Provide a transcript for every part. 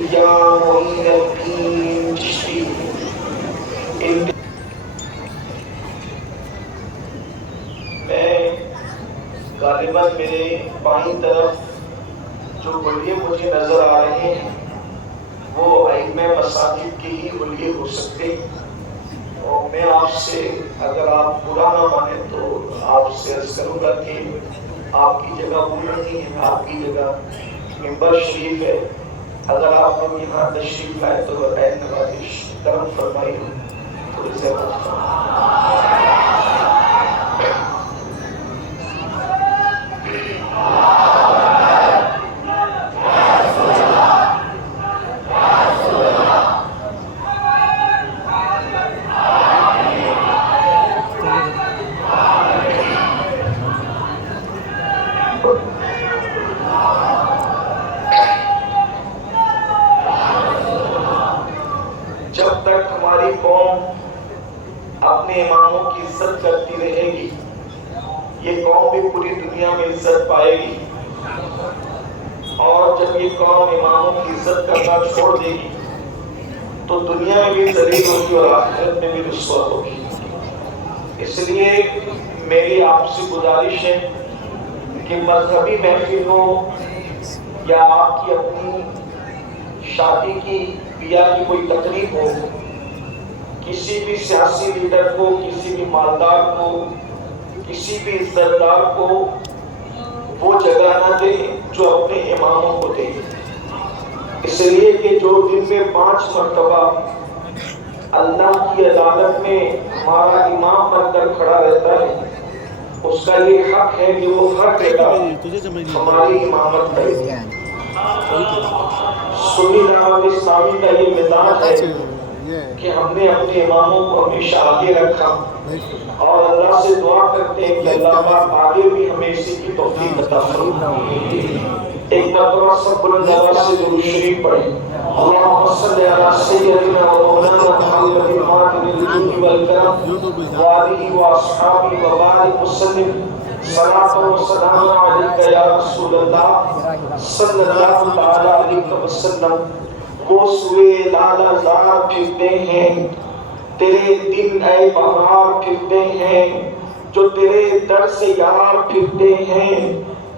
یا معین الدین چشتی میں غالباً میرے بائیں طرف جو حلیے مجھے نظر آ رہے ہیں وہ ائمہ مساجد کے ہی حلیے ہو سکتے، اور میں آپ سے اگر آپ برا نہ مانیں تو آپ سے عرض کروں گا کہ آپ کی جگہ وہ نہیں ہے، آپ کی جگہ منبر شریف ہے۔ اگر آپ لوگ یہاں تشریف لائے تو اے نوازش کرم فرمائی تھوڑی سی بات جب تک ہماری قوم اپنے اماموں کی عزت کرتی رہے گی، یہ قوم بھی پوری دنیا میں عزت پائے گی، اور جب یہ قوم اماموں کی عزت کرنا چھوڑ دے گی تو دنیا میں بھی ذلیل ہوگی اور آخرت میں بھی رسوا ہوگی۔ اس لیے میری آپ سے گزارش ہے کہ مذہبی محفل ہو یا آپ کی اپنی شادی کی بیاہ کی کوئی تقریب ہو، کسی بھی سیاسی لیڈر کو، کسی بھی مالدار کو، کسی بھی عزتدار کو وہ جگہ نہ دے جو اپنے اماموں کو دے، اس لیے کہ جو دن میں 5 مرتبہ اللہ کی عدالت میں ہمارا امام بن کر کھڑا رہتا ہے، اس کا یہ حق ہے کہ وہ ہر جگہ ہماری امامت کرے۔ سنی دعوت اسلامی کا یہ مزاج ہے کہ ہم نے اپنے اماموں کو ہمیشہ آگے رکھا، اور اللہ سے دعا کرتے ہیں کہ اللہ پاک آگے بھی ہمیں اسی کی توفیق عطا فرمائے۔ ایک مرتبہ سب بلند آواز سے درود شریف پڑھیں۔ اللہم صلی علی سیدنا و مولانا محمد ماطر الجود والکرم وآلہ واصحابہ وبارک وسلم، صلاۃ و سلام علیک یا رسول اللہ صلی اللہ تعالی علیہ وسلم۔ کوسوے لالا زار پھرتے ہیں، تیرے دن اے بہار پھرتے ہیں، جو تیرے در سے یار پھرتے ہیں،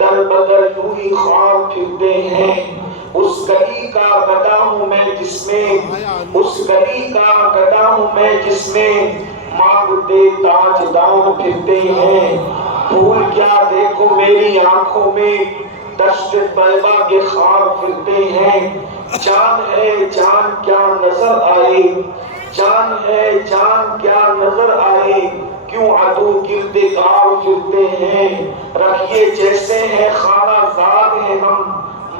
در بدر یوں ہی خوار پھرتے ہیں۔ اس گلی کا گدا ہوں میں جس میں، اس گلی کا گدا ہوں میں جس میں مانگتے تاجدار پھرتے ہیں۔ پھول کیا دیکھو میری آنکھوں میں، دشت طیبہ کے خار پھرتے ہیں۔ جان ہے جان کیا نظر آئے، جان ہے جان کیا نظر آئے، کیوں عدو گرد کار پھرتے ہیں۔ رکھیے جیسے ہیں خانہ زاد ہیں ہم،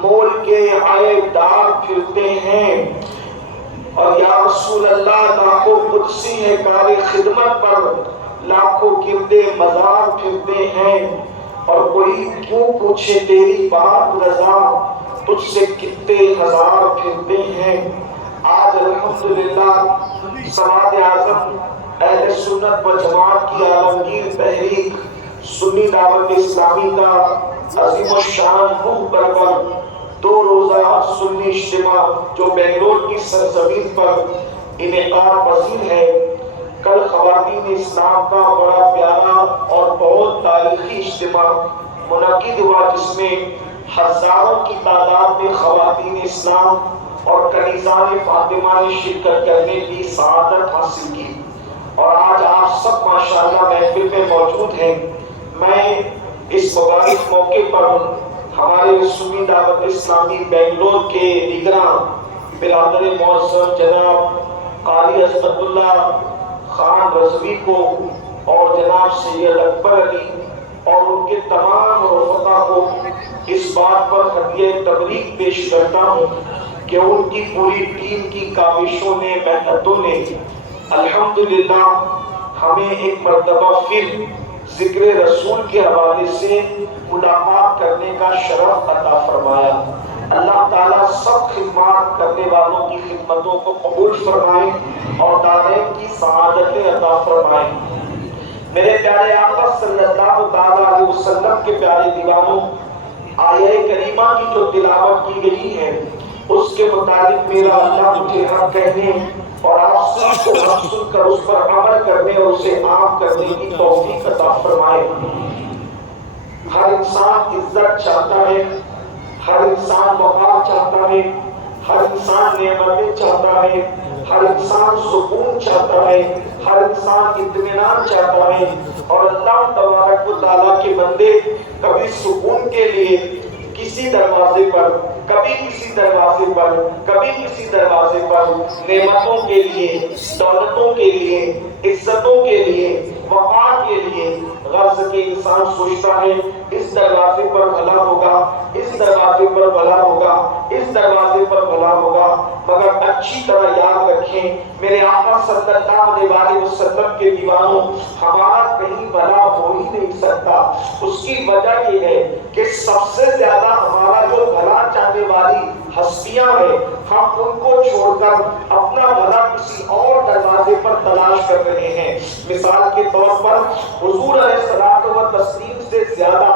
مول کے عیب دار پھرتے ہیں۔ اور یا رسول اللہ لاکھوں قدسی ہے کار خدمت پر، لاکھوں گرد مزار پھرتے ہیں۔ اور کوئی کیوں پوچھے تیری بات رضا، تجھ سے کتنے ہزار پھرتے ہیں۔ آج الحمدللہ سماعت اعظم اہل سنت و جماعت کی عالمگیر تحریک سنی دعوت اسلامی کا عظیم الشان روح پرور 2 روزہ سنی اجتماع جو بنگلور کی سرزمین پر انعقاد پذیر ہے، کل خواتین اسلام کا بڑا پیارا اور بہت تاریخی اجتماع منعقد ہوا، جس میں ہزاروں کی تعداد میں خواتین اسلام اور کنیزان فاطمہ نے شرکت کرنے کی سعادت حاصل کی، اور آج آپ سب ماشاءاللہ محفل میں موجود ہیں۔ میں اس مبارک موقع پر ہمارے سنی دعوت اسلامی بنگلور کے نگراں برادر معظم جناب قاری اسد اللہ خان رضوی کو اور جناب سید اکبر علی اور ان کے تمام رفقا کو اس بات پر ہدیہ تبریک پیش کرتا ہوں کہ ان کی پوری ٹیم کی کاوشوں نے، محنتوں نے الحمدللہ ہمیں ایک مرتبہ پھر ذکر رسول کے حوالے سے ملاقات کرنے کا شرف عطا فرمایا۔ اللہ تعالیٰ سب خدمات کرنے والوں کی خدمتوں کو قبول فرمائے اور دارین کی سعادتیں عطا فرمائے۔ میرے پیارے آقا صلی اللہ تعالیٰ علیہ وسلم کے پیارے دیوانوں، آیہ کریمہ کی جو تلاوت کی گئی ہے اس کے مطابق میرا اللہ مجھے حق کہنے اور آپ سب کو حق سن کر اس پر عمل کرنے اور اسے عام کرنے کی توفیق عطا فرمائے۔ ہر انسان عزت چاہتا ہے، ہر انسان وقار چاہتا ہے، ہر انسان نعمتیں چاہتا ہے، ہر انسان سکون چاہتا ہے، ہر انسان اطمینان چاہتا ہے، اور اللہ تبارک و تعالیٰ کے بندے کبھی سکون کے لیے کسی دروازے پر، کبھی کسی دروازے پر، کبھی کسی دروازے پر نعمتوں کے لیے، دولتوں کے لیے، عزتوں کے لیے، وقار کے لیے غرض کے انسان سوچتا ہے اس دروازے پر بھلا ہوگا، اس دروازے پر بھلا ہوگا، اس دروازے پر بھلا ہوگا، مگر اچھی طرح یاد رکھیں میرے آقا صلی اللہ علیہ وسلم کے دیوانوں، ہمارا کہیں بھلا ہو ہی نہیں سکتا۔ اس کی وجہ یہ ہے کہ سب سے زیادہ ہمارا جو بھلا چاہنے والی ہستیاں ہیں، ہم ان کو چھوڑ کر اپنا بھلا کسی اور دروازے پر تلاش کر رہے ہیں۔ مثال کے طور پر حضور علیہ الصلوۃ والتسلیم سے زیادہ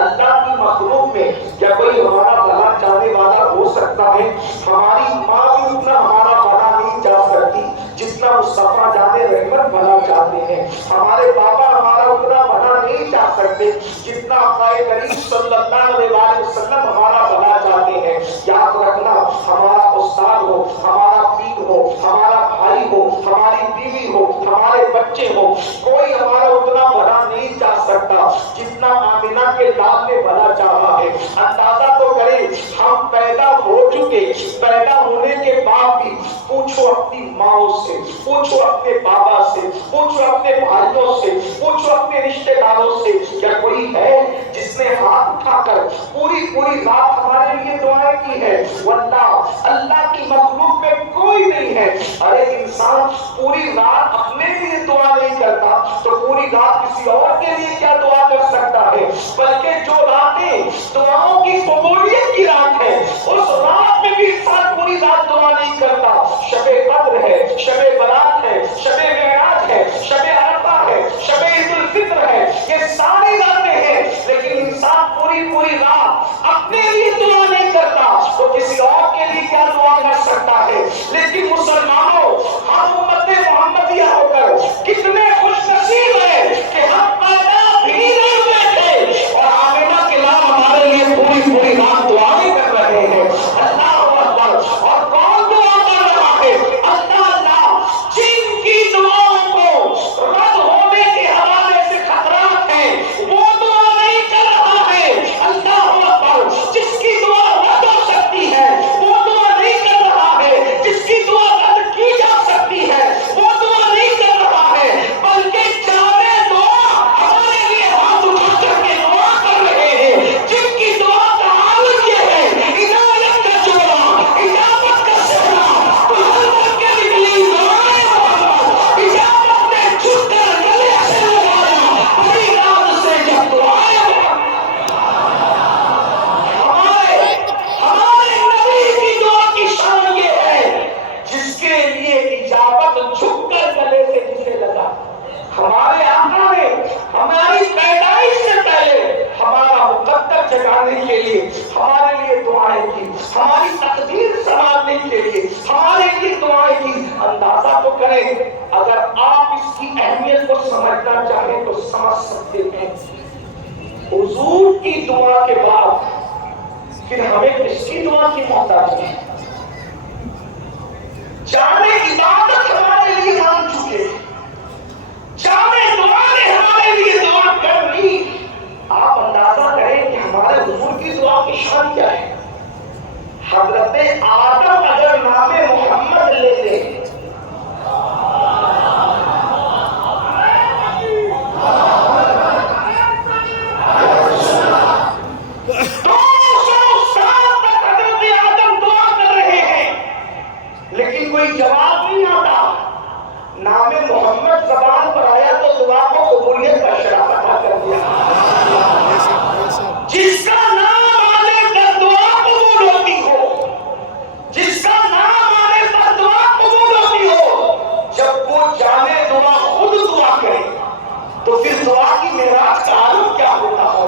اللہ کی مخلوق میں کیا کوئی ہمارا بھلا چاہنے والا ہو سکتا ہے؟ ہماری ماں بھی اتنا ہمارا بھلا نہیں چاہ سکتی جتنا مصطفیٰ جان رحمت بھلا چاہتے ہیں۔ ہمارے بابا ہمارا اتنا بھلا نہیں چاہ سکتے جتنا آقا کریم صلی اللہ علیہ وسلم ہمارا بھلا چاہتے ہیں۔ یاد رکھنا، ہمارا استاد ہو، ہمارا پیر ہو، ہمارا بھائی ہو، ہماری بیوی ہو، ہمارے بچے ہو، کوئی ہمارا اتنا بھلا نہیں چاہ سکتا جتنا آمینہ کے لال نے بھلا چاہا ہے۔ اندازہ تو کریں، ہم پیدا ہو چکے، پیدا ہونے کے بعد بھی پوچھو اپنی ماں سے، پوچھو اپنے بابا سے، پوچھو اپنے بھائیوں سے، پوچھو اپنے رشتہ داروں سے، کیا کوئی ہے جس نے ہاتھ اٹھا کر پوری رات ہمارے لیے دعائیں کی ہے؟ واللہ اللہ کی مخلوق میں کوئی نہیں ہے۔ ارے انسان پوری رات اپنے لیے دعا نہیں کرتا تو پوری رات کسی اور کے لیے کیا دعا کر سکتا ہے؟ بلکہ جو راتیں دعاؤں کی قبولیت کی رات ہے، اس رات میں بھی انسان پوری رات دعا نہیں کرتا۔ شب قدر ہے، شب برات ہے، شب معراج ہے، شب عرفہ ہے، شب عید الفطر ہے، یہ ساری راتیں ہیں، لیکن انسان پوری رات اپنے لیے دعا نہیں کرتا تو کسی اور کے لیے کیا دعا کر سکتا ہے؟ لیکن مسلمانوں، ہم امت محمدیہ ہو کر کتنے خوش نصیب ہیں کہ ہم پیدا بھی نہیں ہوئے تھے اور آمینہ کے نام ہمارے لیے پوری رات دعائیں کر رہے ہیں۔ اللہ اکبر! اور کون دعا کر رہا ہے؟ اللہ جن کی دعاؤں کو رد ہونے کے حوالے سے خطرات ہیں، وہ دعا نہیں کر رہا ہے۔ اللہ اکبر! جس کی دعا رد ہو سکتی ہے وہ دعا نہیں کر رہا ہے، جس کی دعا رد کی جا سکتی ہے وہ دعا نہیں کر رہا ہے، بلکہ جانے دعا ہمارے لیے ہاتھ اٹھا کر کے دعا کر رہے ہیں، جن کی دعا کا عالم یہ ہے، عنایت کا جوڑا، اجابت کا سہرا، بلند کر کے نکلی دعائیں محمد، اجابت نے چھٹ کر گلے سے لگایا، بڑی رات سے جب دعائیں ہمارے نبی کی دعا کی شان یہ ہے جس کے لیے اجابت جھک کر گلے سے جسے لگا۔ ہمارے آقا نے ہماری پیدائش سے پہلے ہمارا مقدر جگانے کے لیے ہمارے لیے دعائیں کی، ہماری تقدیر سنوارنے کے لیے ہمارے لیے دعائیں کی۔ اندازہ تو کریں، اگر آپ اس کی اہمیت کو سمجھنا چاہیں تو سمجھ سکتے ہیں۔ حضور کی دعا کے بعد پھر ہمیں کس کی دعا کی محتاج ہے؟ جانے عبادت ہمارے لیے مان چکے، جانے دعا نے ہمارے لیے دعا کر لی۔ آپ اندازہ کریں کہ ہمارے حضور کی دعا کی شان کیا ہے۔ حضرت آدم اگر نام محمد لے لے لیکن کوئی جواب نہیں آتا، نام محمد زبان پر آیا تو دعا کو قبولیت کا شرف عطا کر دیا۔ جس کا نام آنے پر دعا قبول ہوتی ہو، جس کا نام آنے پر دعا قبول ہوتی ہو، جب وہ جانے دعا خود دعا کرے تو پھر دعا کی معراج کا عالم کیا ہوتا ہو۔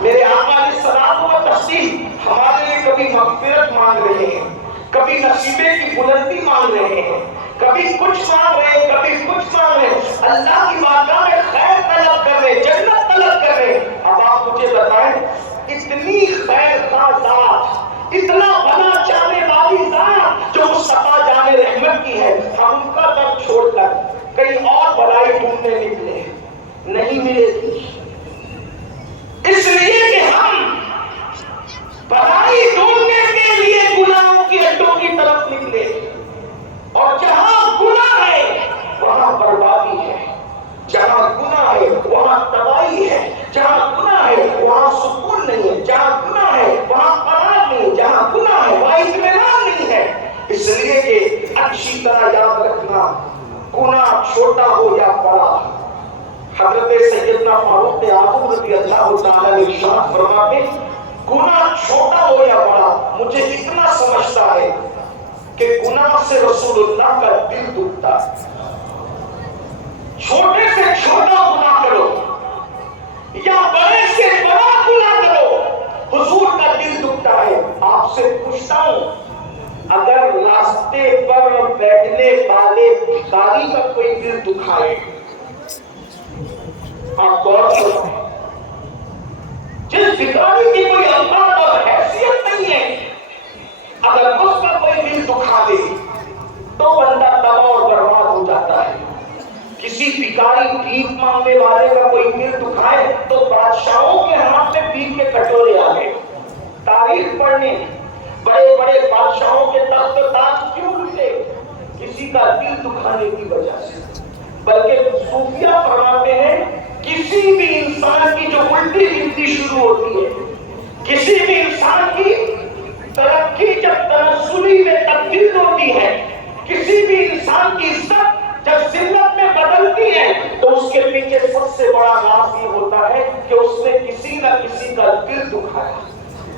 میرے آقا علیہ السلام و تسلیم ہمارے لیے کبھی مغفرت مانگ رہے ہیں، کبھی نصیبے کی بلندی مانگ رہے ہیں، کبھی کچھ مانگ رہے ہیں، کبھی کچھ مانگ رہے ہیں، اللہ کی بارگاہ میں خیر طلب کر رہے ہیں، جنت طلب کر رہے ہیں۔ اب آپ مجھے بتائیں، اتنی خیر خواہ ذات، اتنا بھلا چاہنے والی ذات جو مصطفیٰ جان رحمت کی ہے، ہم ان کا در چھوڑ کر کہیں اور بھلائی ڈھونڈنے نکلے، نہیں ملے گی۔ اس لیے کہ ہم بھلائی ڈھونڈنے کے لیے گناہوں کی اڈوں کی طرف نکلے، اور جہاں گناہ ہے وہاں بربادی ہے، جہاں گناہ ہے وہاں تباہی ہے، جہاں گناہ ہے وہاں سکون نہیں ہے، جہاں گناہ ہے وہاں قرار نہیں ہے، جہاں گناہ ہے وہاں اطمینان نہیں ہے۔ اس لیے کہ اچھی طرح یاد رکھنا، گناہ چھوٹا ہو یا بڑا، حضرت سیدنا فاروق اعظم رضی اللہ تعالیٰ نے ارشاد فرماتے، گناہ چھوٹا ہو یا بڑا، مجھے اتنا سمجھتا ہے کہ گناہ سے رسول اللہ کا دل دکھتا ہے۔ چھوٹے سے چھوٹا گناہ کرو یا بڑے سے بڑا گناہ کرو، حضور کا دل دکھتا ہے۔ آپ سے پوچھتا ہوں، اگر راستے پر بیٹھنے والے بھکاری کا کوئی دل دکھائے، آپ غور کرو، جس بھکاری کی کوئی اوقات اور حیثیت نہیں ہے، اگر اس کا کوئی دل دکھا دے تو بندہ تباہ اور برباد ہو جاتا ہے۔ کسی بھکاری بھیک مانگنے والے کا کوئی دل دکھائے تو بادشاہوں کے ہاتھ میں بھیک کے کٹورے آ گئے۔ تاریخ پڑھنے، بڑے بڑے بادشاہوں کے تخت تاج کیوں ملے؟ کسی کا دل دکھانے کی وجہ سے۔ بلکہ صوفیہ فرماتے ہیں، کسی بھی انسان کی جو الٹی گنتی شروع ہوتی ہے، کسی بھی انسان کی ترقی جب تنزلی میں تبدیل ہوتی ہے، کسی بھی انسان کی عزت جب ذلت میں بدلتی ہے، تو اس کے پیچھے سب سے بڑا راز یہ ہوتا ہے کہ اس نے کسی نہ کسی کا دل دکھایا۔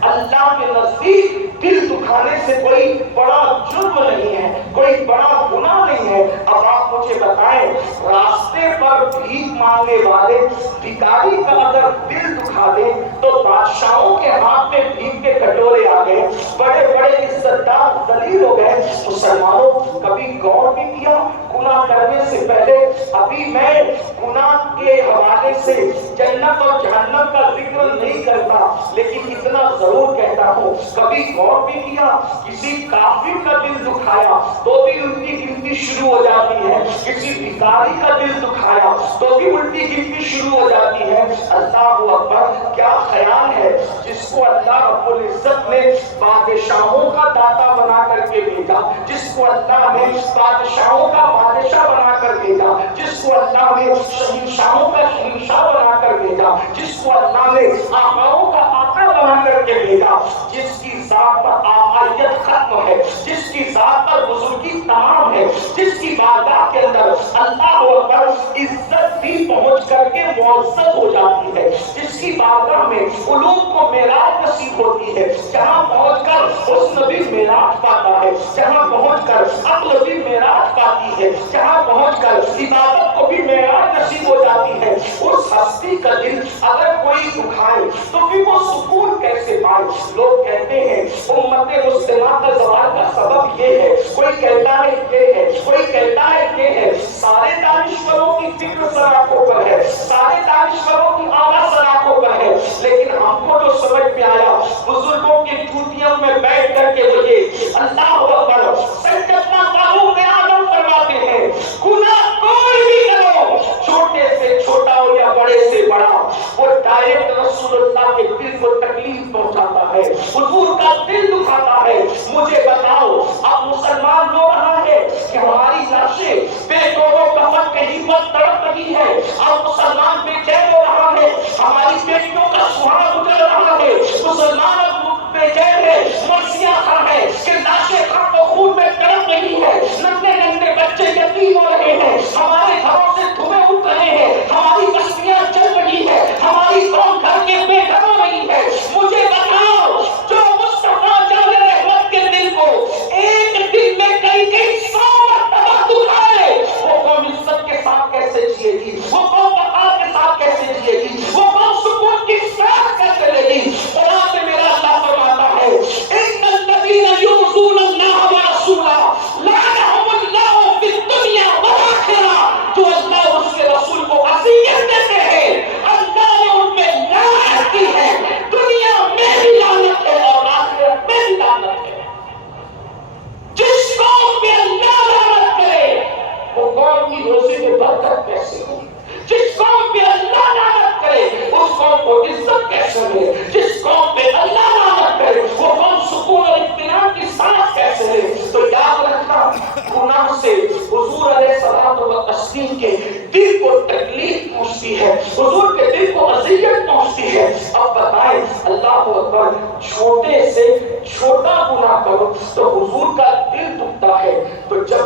اللہ کے نزدیک دل دکھانے سے کوئی بڑا جرم نہیں ہے، کوئی بڑا گناہ نہیں ہے۔ اب آپ مجھے بتائیں، راستے پر بھیک مانگنے والے بھکاری کا اگر دل دکھا دے تو بادشاہوں کے ہاتھ میں بھیک کے کٹورے آ گئے، بڑے بڑے عزت دار ذلیل ہو گئے۔ مسلمانوں، کبھی غور بھی کیا گناہ کرنے سے پہلے؟ ابھی میں گناہ کے حوالے سے جنت اور جہنم کا ذکر نہیں کرتا، لیکن اتنا ضرور کہتا ہوں، کبھی غور بھی کیا کسی کافر کا دل دکھایا تو بھی الٹی گنتی شروع ہو جاتی ہے، کسی بھکاری کا دل دکھایا تو بھی الٹی گنتی شروع ہو جاتی ہے۔ اللہ اکبر! کیا خیال ہے، جس کو اللہ رب العزت نے بادشاہوں کا داتا بنا کر کے بھیجا، جس کو اللہ نے بادشاہوں کا بادشاہ بنا کر بھیجا، جس کو اللہ نے شہنشاہوں کا شہنشاہ بنا کر بھیجا، جس کو اللہ نے آقاؤں کا آقا بنا کر کے بھیجا، جس کی ذات پر آقائیت ختم ہے، جس کی ذات پر بزرگی تمام ہے، جس کی بارگاہ کے اندر اللہ اکبر عزت بھی پہنچ کر کے معزز ہو جاتی ہے، جس کی بارگاہ میں علوم کو معراج نصیب ہوتی ہے، جہاں پہنچ کر حسن بھی معراج پاتا ہے، جہاں پہنچ کر عقل بھی معراج پاتی ہے، جہاں پہنچ کر عبادت کو بھی معراج نصیب ہو جاتی ہے، اس ہستی کا دل اگر کوئی دکھائے تو پھر وہ سکون کیسے پائے؟ لوگ کہتے ہیں امت مسلمہ کا زوال کا سبب یہ ہے، کوئی کہتا ہے یہ ہے، کوئی کہتا ہے یہ ہے۔ سارے دانشوروں کی فکر سراخوں پر ہے، سارے دانشوروں کی آواز سراخوں پر ہے، لیکن ہم کو جو سمجھ میں آیا، بزرگوں کی چوٹیوں میں بیٹھ کر کے یہ اللہ اکبر سیدنا فاروق اعظم فرماتے ہیں، گناہ کوئی بھی کرو، چھوٹے سے چھوٹا ہو یا بڑے سے بڑا، وہ ڈائریکٹ رسول اللہ کے دل کو تکلیف پہنچاتا ہے، حضور کا دل دکھاتا ہے۔ مجھے بتاؤ، اب مسلمان رو رہا ہے کہ ہماری لاشیں بے گورو کفن کہیں پر تڑپ رہی ہے، اب مسلمان بے چین ہو رہا ہے، ہماری بیٹیوں کا سہاگ گزر رہا ہے، مسلمان اب بے چین ہے، مرثیہ کھڑا ہے کہ لاشیں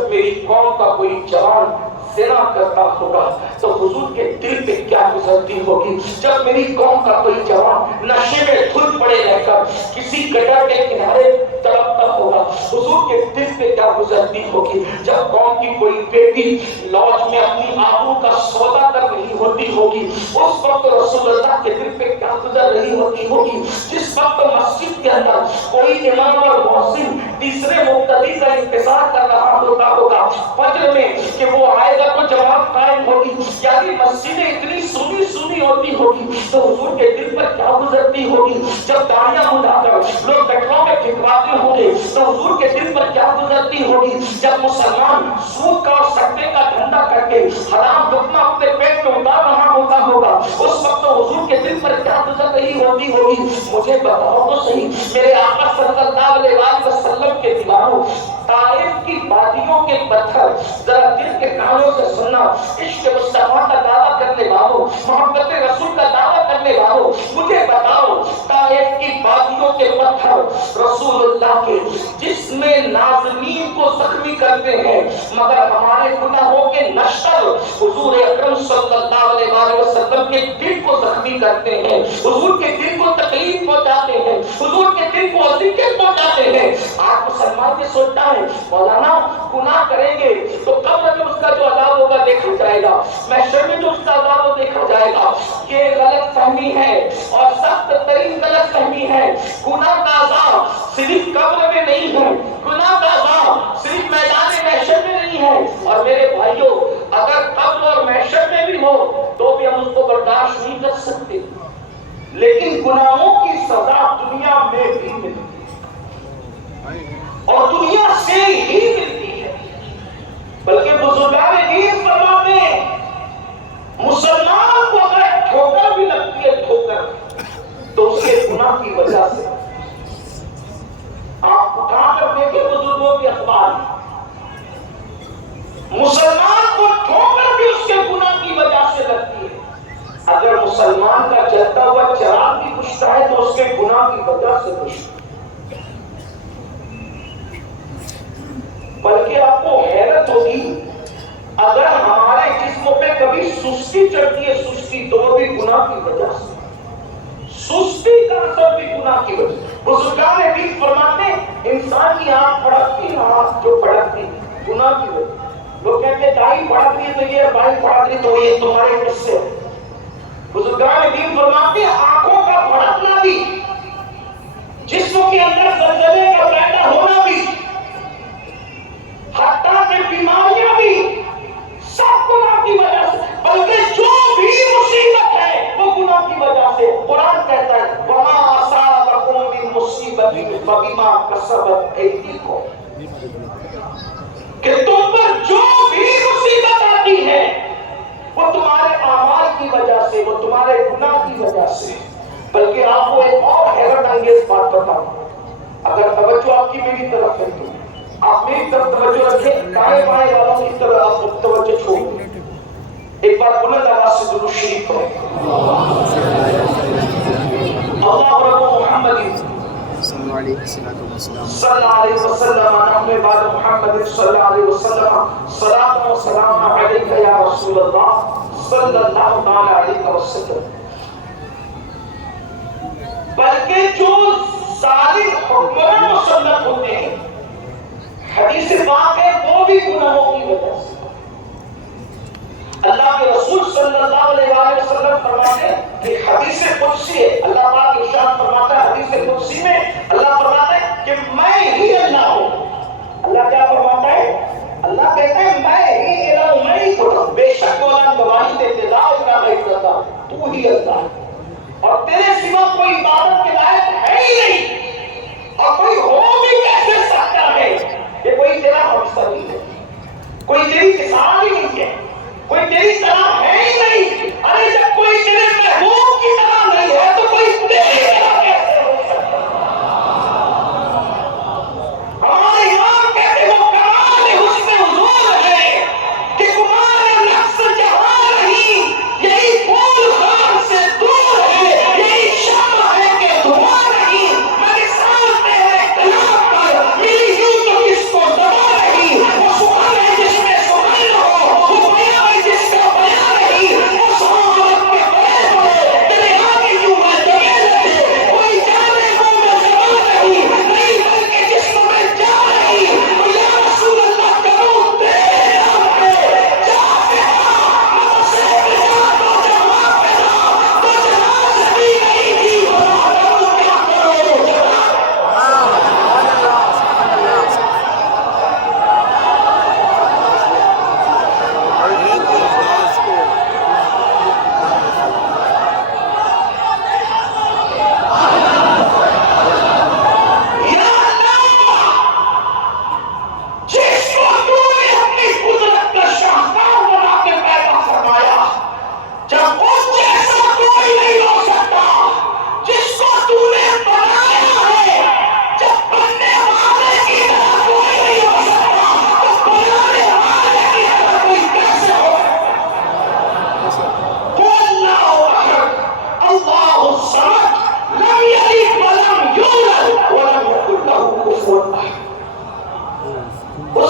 جب میری قوم کا کوئی جوان زنا کرتا ہوگا تو حضور کے دل پہ کیا گزرتی ہوگی؟ جب میری قوم کا کوئی جوان نشے میں دھل پڑے رہ کر کسی گٹر کے کنارے تڑپتا ہوگا، حضور کے دل پہ کیا گزرتی ہوگی؟ جب قوم کی کوئی بیٹی لاج میں اپنی آبرو کا سودا کر رہی ہوتی ہوگی، اس وقت رسول اللہ کے دل پہ کیا گزر رہی ہوتی ہوگی؟ جس وقت مسجد کے اندر کوئی امام اور محسن تیسرے مقتدی کا انتظار کر رہا ہوتا ہوگا فجر میں کہ وہ آئے گا تو جماعت قائم ہوگی، یعنی مسجدیں اتنی سنی سنی ہوتی ہوگی، تو حضور کے دل پر کیا گزرتی ہوگی؟ جب داڑیاں مڈا کر لوگ گٹروں میں پھینکواتے ہوں گے تو حضور کے دل پر کیا گزرتی ہوگی؟ جب مسلمان سود کا اور سکے کا دھندا کر کے حرام لقمہ اپنے پیٹ میں اتار رہا ہوتا ہوگا، اس وقت تو حضور کے دل پر کیا گزر رہی ہوتی ہوگی؟ مجھے بتاؤ تو صحیح، میرے آقا صلی اللہ علیہ وسلم کے دیواروں طائف کی وادیوں کے پتھر، ذرا دل کے کانوں سے سننا، عشق مصطفیٰ کا دعویٰ کرنے والوں، محبت رسول کا دعویٰ کرنے والوں، مجھے بتاؤ طائف کی وادیوں کے پتھر رسول اللہ کے جسم نازنین کو زخمی کرتے ہیں، مگر ہمارے گناہوں کے نشر حضور اکرم صلی اللہ علیہ وسلم کے دل کو زخمی کرتے ہیں، حضور کے دل کو تکلیف پہنچاتے ہیں، حضور کے دل کو اذیت پہنچاتے ہیں۔ آج مسلمان یہ سوچتا ہے مولانا گناہ کریں گے تو قبر میں اس کا جو عذاب ہوگا دیکھا جائے گا، محشر میں جو اس کا عذاب ہوگا دیکھا جائے گا۔ یہ غلط فہمی ہے اور سخت ترین غلط فہمی ہے۔ گناہ کا عذاب صرف قبر میں نہیں ہے، گناہ کا عذاب صرف میدان محشر میں نہیں ہے۔ اور میرے بھائیوں، اگر قبر اور محشر میں بھی ہو تو بھی ہم اس کو برداشت نہیں کر سکتے، لیکن گناہوں کی سزا دنیا میں بھی ملتی ہے اور دنیا سے ہی ملتی ہے۔ بلکہ بزرگان دین فرماتے ہیں مسلمان کو اگر ٹھوکر بھی لگتی ہے ٹھوکر تو اس کے گناہ کی وجہ سے، آپ اٹھا کر دیکھیں بزرگوں کے اخبار، مسلمان کو ٹھوکر بھی اس کے گناہ کی وجہ سے لگتی ہے۔ اگر مسلمان کا جلتا ہوا چراغ بھی بجھتا ہے تو اس کے گناہ کی وجہ سے بجھتا ہے۔ بلکہ آپ کو حیرت ہوگی اگر ہمارے جسموں پہ کبھی سستی چڑھتی ہے، سستی تو بھی گناہ کی وجہ سے، سستی کا اثر بھی گناہ کی وجہ سے۔ بزرگان دین فرماتے انسان کی آنکھ پھڑکتی، آنکھ جو پھڑکتی گناہ کی وجہ۔ لوگ کہتے ہیں دائی پھڑک رہی تو یہ، بھائی پھڑک رہی تو یہ، تمہارے قصے۔ بزرگان دین فرماتے آنکھوں کا پھڑکنا بھی، جسم کے اندر زلزلے کا پیدا ہونا بھی، حتیٰ کہ بیماریاں بھی سب گناہ کی وجہ سے، بلکہ جو بھی مصیبت ہے وہ گناہ کی وجہ سے۔ قرآن کہتا ہے وَمَا أَصَابَكُم مِّن مُّصِيبَةٍ فَبِمَا كَسَبَتْ أَيْدِيكُمْ، کہ تم پر جو بھی مصیبت آتی ہے وہ تمہارے اعمال کی وجہ سے، وہ تمہارے گناہ کی وجہ سے۔ بلکہ آپ کو ایک اور حیرت انگیز بات بتاؤں، اگر توجہ آپ کی میری طرف ہے تو آپ میری طرف توجہ رکھیں، دائیں بائیں والوں کی طرف آپ توجہ چھوڑیں۔ ایک بار بلند آواز سے درود شریف پڑھیں۔ اللہ رب محمد صلی اللہ علیہ وسلم نحن بعد محمد صلی اللہ علیہ وسلم صلاة و سلام علیکہ یا رسول اللہ صلی اللہ تعالی علیہ وسلم۔ بلکہ جو ظالم حکمران مسلط ہوتے ہیں، حدیث پاک ہے وہ بھی گناہوں کی وجہ سے۔ اللہ کے رسول صلی اللہ علیہ وسلم فرماتے ہیں کہ حدیث قدسی ہے، اللہ پاک ارشاد فرماتا ہے حدیث قدسی میں، اللہ فرماتا ہے کہ میں ہی اللہ ہوں۔ اللہ کیا فرماتا ہے؟ اللہ کہتا ہے میں ہی الہ ہوں، میں ہی خدا۔ بے شک مولا گواہی دیتے لا الہ الا اللہ، تو ہی اللہ، اور تیرے سوا کوئی عبادت کے لائق ہے ہی نہیں، اور کوئی ہو بھی کیسے سکتا ہے کہ کوئی تیرا ہمسر نہیں ہے، کوئی تیری کسان ہی نہیں ہے، کوئی تیری طرح ہے ہی نہیں۔ ارے جب کوئی تیرے محبوب کی طرح نہیں ہے تو کوئی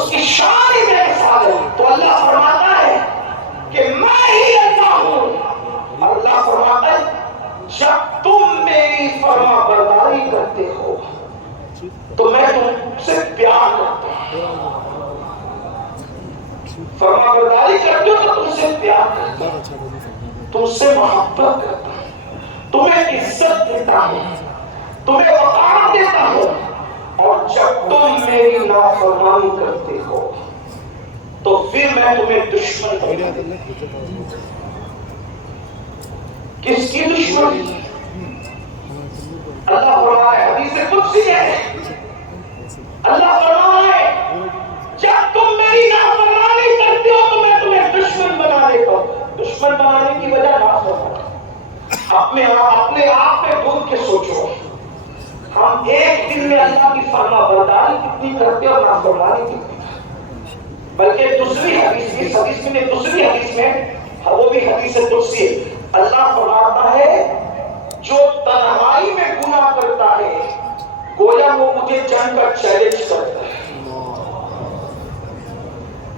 اس کی شان ہی میرے ساتھ ہے. تو اللہ فرماتا ہے کہ میں ہی اللہ ہوں. اللہ فرماتا ہے جب تم میری فرما برداری کرتے ہو تو میں تم سے پیار کرتا ہوں. فرما برداری کرتے ہو تو تم سے پیار کرتا ہوں, تم سے محبت کرتا ہوں, تمہیں عزت دیتا ہوں, تمہیں وقار دیتا ہوں. اور جب تم میری نافرمانی کرتے ہو تو پھر میں تمہیں دشمن بنا دیتا ہوں. کس کی دشمنی؟ اللہ فرما ہے, حدیث قدسی ہے, اللہ فرما ہے جب تم میری نافرمانی کرتے ہو تو میں تمہیں دشمن بنا دیتا ہوں. دشمن بنانے کی وجہ نافرمانی. اپنے آپ پہ ڈھونڈ کے سوچو, ہم ایک دن میں اللہ کی فرما برداری کتنی کرتے اور نافرمانی کتنی کرتے. بلکہ دوسری حدیث میں وہ بھی حدیث قدسی ہے, اللہ فرماتا ہے جو تنہائی میں گناہ کرتا ہے گویا وہ مجھے جان کر چیلنج کرتا ہے.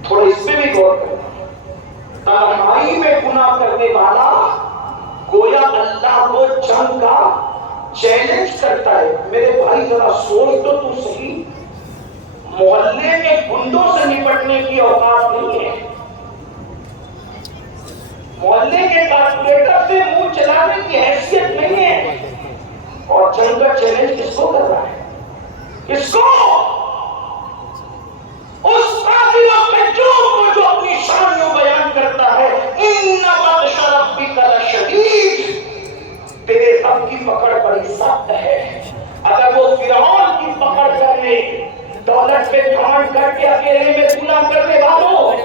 تھوڑا اس پہ بھی غور کریں. تنہائی میں گناہ کرنے والا گویا اللہ کو جنگ کا چیلنج کرتا ہے. میرے بھائی ذرا سوچ تو صحیح, محلے کے گنڈوں سے نپٹنے کی اوقات نہیں ہے, محلے کے کارپوریٹر سے منہ چلانے کی حیثیت نہیں ہے. اور جنگ کا چیلنج کس کو کر رہا ہے؟ کس کو؟ اس قاتل و مجنون کو جو اپنی شانیوں بیان کرتا ہے ان بطش ربک لشدید, تیرے رب کی پکڑ بڑی سخت ہے. اگر وہ فرعون کی پکڑ کر لے, دولت پہ گھمنڈ کر کے اکیلے میں گناہ کرنے والوں,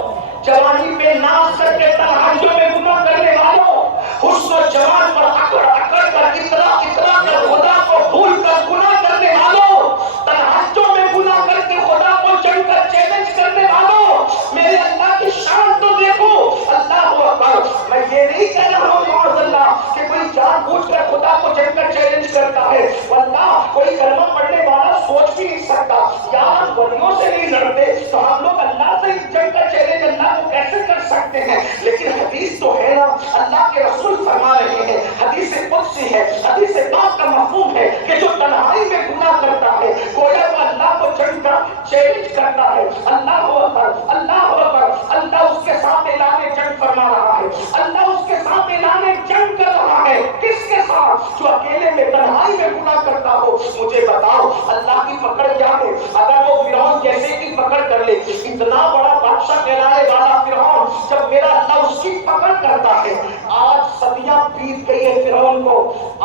جوانی پہ ناز کر کے تنہائیوں میں گناہ کرنے والوں, حسن و جمال پر اکڑ کر اطلاع کر خدا کو بھول کر گناہ کرنے والوں, تنہائیوں میں گناہ کر کے خدا کو جنگ کر چیلنج کرنے والوں, میرے اللہ کی شان تو دیکھو. اللہ اکبر. میں یہ نہیں کہہ رہا ہوں معاذ اللہ کہ کوئی جان بوجھ کر خدا کو جنگ کر چیلنج کرتا ہے, ورنہ کوئی کلمہ پڑھنے والا سوچ بھی نہیں سکتا یار ولیوں سے نہیں لڑتے تو ہم لوگ اللہ سے جنگ کا چیلنج اللہ کو کیسے کر سکتے ہیں. لیکن حدیث تو ہے نا, اللہ کے رسول فرما رہے ہیں, حدیث قدسی ہے, حدیث پاک کا مفہوم ہے کہ جو تنہائی میں گناہ کرتا ہے گویا وہ اللہ کو جنگ کا چیلنج کرتا ہے. اللہ اکبر, اللہ اکبر. اللہ اس کے ساتھ اعلان جنگ فرما رہا ہے, اللہ اس کے ساتھ اعلان جنگ کر رہا ہے. کس کے ساتھ؟ جو اکیلے میں تنہائی میں گناہ کرتا ہو. مجھے بتاؤ اللہ کی پکڑ کیا ہے؟ اگر وہ فرعون جیسے کی پکڑ کر لے, اتنا بڑا بادشاہ کہلانے والا فرعون, جب میرا اللہ اس کی پکڑ کرتا ہے, آج صدیاں بیت گئی ہے فرعون کو,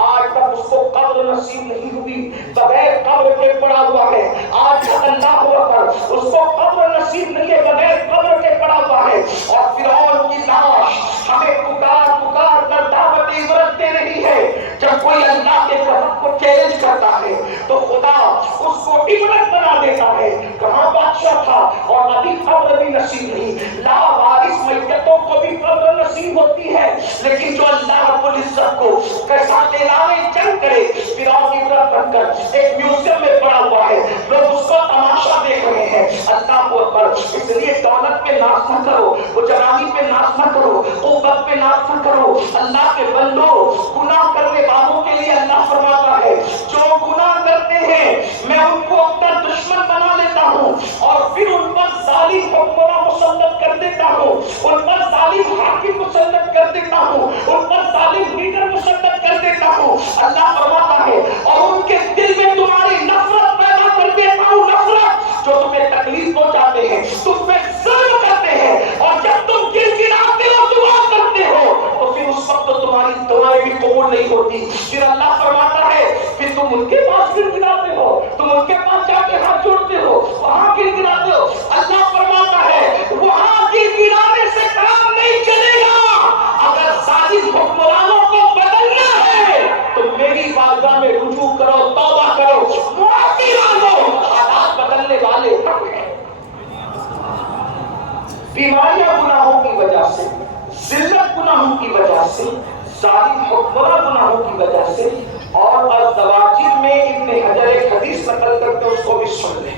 آج تک اس کو قبر نصیب نہیں ہوئی, بغیر قبر کے پڑا ہوا ہے. آج تک اللہ اکبر اس کو قبر نصیب نہیں ہے, بغیر قبر کے پڑا ہوا ہے. اور فرعون کی لاش ہمیں پکار پکار کر دعوت عبرت دے رہی ہے. جب کوئی اللہ کے قدر کو چیلنج کرتا ہے تو خدا اس کو عبرت بنا دیتا ہے. کہاں بادشاہ تھا اور ابھی قبر بھی نصیب نہیں. لا وارث میتوں کو بھی قبر نصیب ہوتی ہے, لیکن جو اللہ رب العزت کو کیسا اعلان جنگ کرے, فرعون عبرت بن کر ایک میوزیم میں پڑا ہوا ہے, لوگ اس کو تماشا دیکھ رہے ہیں. اللہ کو اکبر. اس لیے دولت پہ ناز نہ کرو, وہ جوانی پہ ناز نہ کرو, قوت پہ ناز نہ کرو. اللہ کے بندو, گناہ کرنے والوں کے لیے اللہ فرماتا ہے جو گناہ کرتے ہیں میں ان کو اپنا دشمن بنا لیتا ہوں اور پھر ان پر ظالم حکمراں مسلط کر دیتا ہوں, ان پر ظالم حاکم مسلط کر دیتا ہوں, ان پر ظالم لیڈر مسلط کر دیتا ہوں. اللہ فرماتا ہے اور ان کے دل میں تمہاری نفرت پیدا کر دیتا ہوں. نفرت جو تمہیں تکلیف پہنچاتے ہیں, تم پہ ظلم کرتے ہیں, اور جب تم گر گراتے ہو دعا کرتے ہو تو پھر اس وقت تمہاری دعائیں بھی قبول نہیں ہوتی. پھر اللہ فرماتا ہے پھر تم ان کے پاس گر گراتے ہو, تم ان کے پاس جا کے ہاتھ جوڑتے ہو, وہاں گر گراتے ہو. اللہ فرماتا ہے وہاں گر گرانے سے کام نہیں چلے گا. اگر ظالم حکمرانوں کو بدلنا ہے تو میری بارگاہ میں رجوع کرو, توبہ کرو, معافی مانگو. حالات بدلنے والے ہیں. بیماریاں گناہوں کی وجہ سے, ذلت گناہوں کی وجہ سے, ظالم حکمراں گناہوں کی وجہ سے. اور الزواجر میں ابن حجر ایک حدیث نقل کرتے اس کو بھی سن لیں.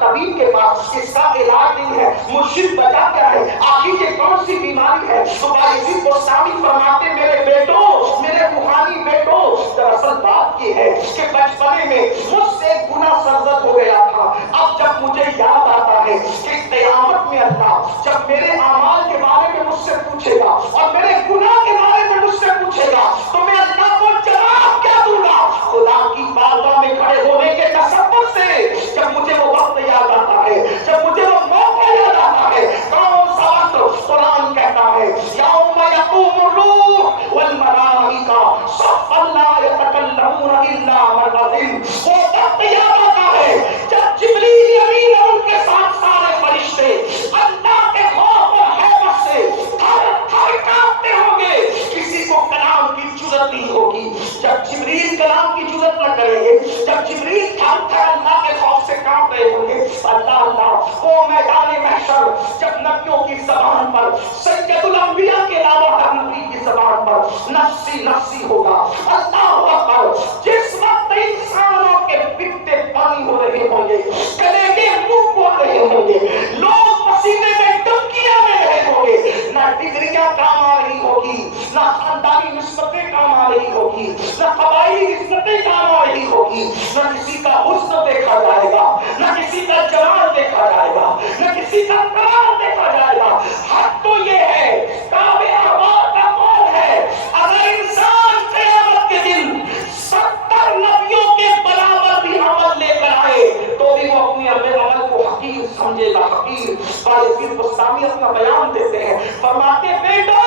طبیب کے پاس، اس کا علاج نہیں ہے، مرشد بچا کیا ہے، آخر یہ کون سی بیماری ہے؟ تو باعزید بستامی فرماتے میرے بیٹوں، میرے روحانی بیٹوں، دراصل بات یہ ہے کہ بچپنے میں مجھ سے ایک گناہ سرزد ہو گیا تھا۔ اب جب مجھے یاد آتا ہے کہ قیامت میں اللہ جب میرے اعمال کے بارے میں مجھ سے پوچھے گا اور میرے گناہ کے بارے میں مجھ سے پوچھے گا تو میں اللہ کو جواب کیا دوں گا؟ خدا کی بارگاہ میں کھڑے ہونے کے تصور سے جب مجھے وہ وقت یاد آتا ہے، جب مجھے وہ موقع یاد آتا ہے، کون سا وقت؟ قرآن کہتا ہے یوم یقوم الروح والملائکہ صفا لا یتکلمون الا من اذن۔ وہ وقت یاد آتا ہے جب جبریل امین اور ان کے ساتھ سارے فرشتے اللہ کے خوف اور ہیبت سے تھر تھر کانپتے ہوں گے، کسی کو کلام کی جرأت نہیں ہوگی۔ جب جبریل کلام کی جرأت نہ کریں گے، جب جبریل تھر تھر اللہ کے خوف سے کانپ رہے ہوں گے، اللہ اللہ وہ میدان محشر جب نبیوں کی زبان پر، سید الانبیاء کے علاوہ ہر نبی کی زبان پر نفسی نفسی ہوگا، اللہ اکبر، جس وقت انسانوں کے پتے پانی ہو رہے ہوں گے، گلے کے منہ بول رہے ہوں گے، لوگ پسینے میں ڈبکیاں لے رہے ہوں گے، نہ ڈگریاں کام آ رہی ہوگی، نہ خاندانی نسبتیں کام آ رہی ہوگی، نہ قبائلی نسبتیں کام آ رہی ہوگی، نہ کسی کا حسن دیکھا جائے گا، نہ کسی کا جمال دیکھا جائے گا، نہ کسی کا کمال دیکھا جائے گا۔ حق تو یہ ہے، کعبے احبار کا قول ہے، اگر انسان قیامت کے دن 70 نبیوں کے برابر بھی عمل لے کر آئے تو بھی وہ اپنے عمل کو حقیر سمجھے گا، حقیر۔ باعزید بستامی اپنا بیان دیتے ہیں، فرماتے بیٹا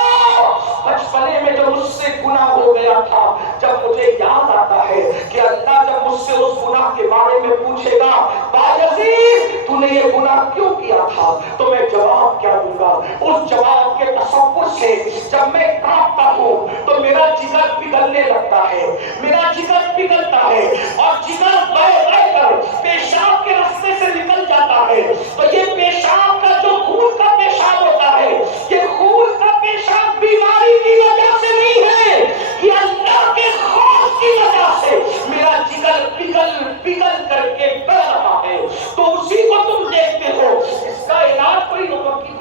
بچپنے میں جب مجھ سے گناہ ہو گیا تھا، جب مجھے یاد آتا ہے کہ اللہ جب مجھ سے اس گناہ کے بارے میں پوچھے گا باعزید تو نے یہ گناہ کیوں کیا تھا، تو میں جواب کیا دوں گا؟ اس جواب کے تصور سے جب میں کانپتا ہوں تو میرا جگر پگھلنے لگتا ہے، میرا جگر پگھلتا ہے اور جگر بہہ بہہ کر پیشاب کے راستے سے نکل جاتا ہے۔ تو یہ پیشاب کا جو خون کا پیشاب ہوتا ہے، یہ خون کا پیشاب بیماری کی وجہ سے نہیں ہے، یہ اللہ کے خوف کی وجہ سے میرا جگر پگھل پگھل کر کے بہ رہا ہے۔ تو اسی کو تم دیکھتے ہو، اس کا علاج کوئی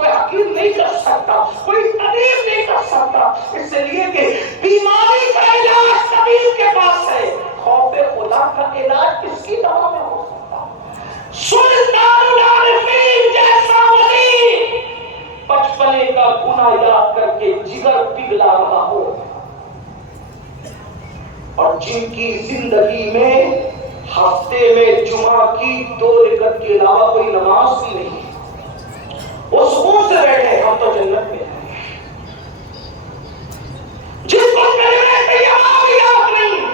حکیم نہیں کر سکتا، کوئی طبیب نہیں کر سکتا، اس لیے کہ بیماری کا علاج طبیب کے پاس ہے، خوف خدا کا علاج کس کی دوا میں ہو سکتا؟ سلطان العارفین جیسا ولی بچپنے کا گناہ یاد کر کے جگر پگھلا رہا ہو، اور جن کی زندگی میں ہفتے میں جمعہ کی 2 رکعت کے علاوہ کوئی نماز بھی نہیں، وہ سکون سے بیٹھے ہم تو جنت میں ہیں۔ جس کو کلمہ طیبہ بھی یاد نہیں،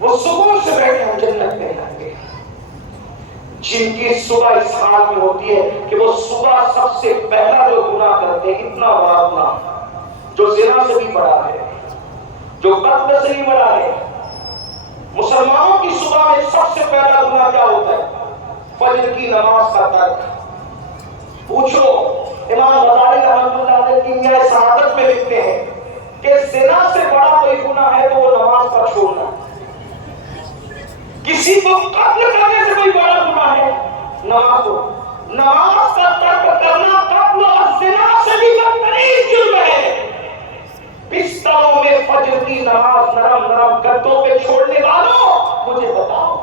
وہ سکون سے بیٹھے ہم جنت میں جائیں گے۔ جن کی صبح اس حال میں ہوتی ہے کہ وہ صبح سب سے پہلا جو گناہ کرتے ہیں، اتنا بڑا گناہ جو زنا سے بھی بڑا ہے، جو قتل سے بھی بڑا ہے، مسلمانوں کی صبح میں سب سے پہلا گناہ کیا ہوتا ہے؟ فجر کی نماز کا ترک۔ پوچھو امام غزالی رحمۃ اللہ علیہ کیمیائے سعادت میں لکھتے ہیں کہ زنا سے بڑا کوئی گناہ ہے تو وہ نماز کا چھوڑنا۔ کسی کو قتل کرنے سے کوئی بڑا گناہ ہے نماز کو، نماز کا ترک کرنا قتل اور زنا سے بھی بدترین جرم ہے۔ بستروں میں فجر کی نماز نرم نرم گدوں پہ چھوڑنے والوں مجھے بتاؤ،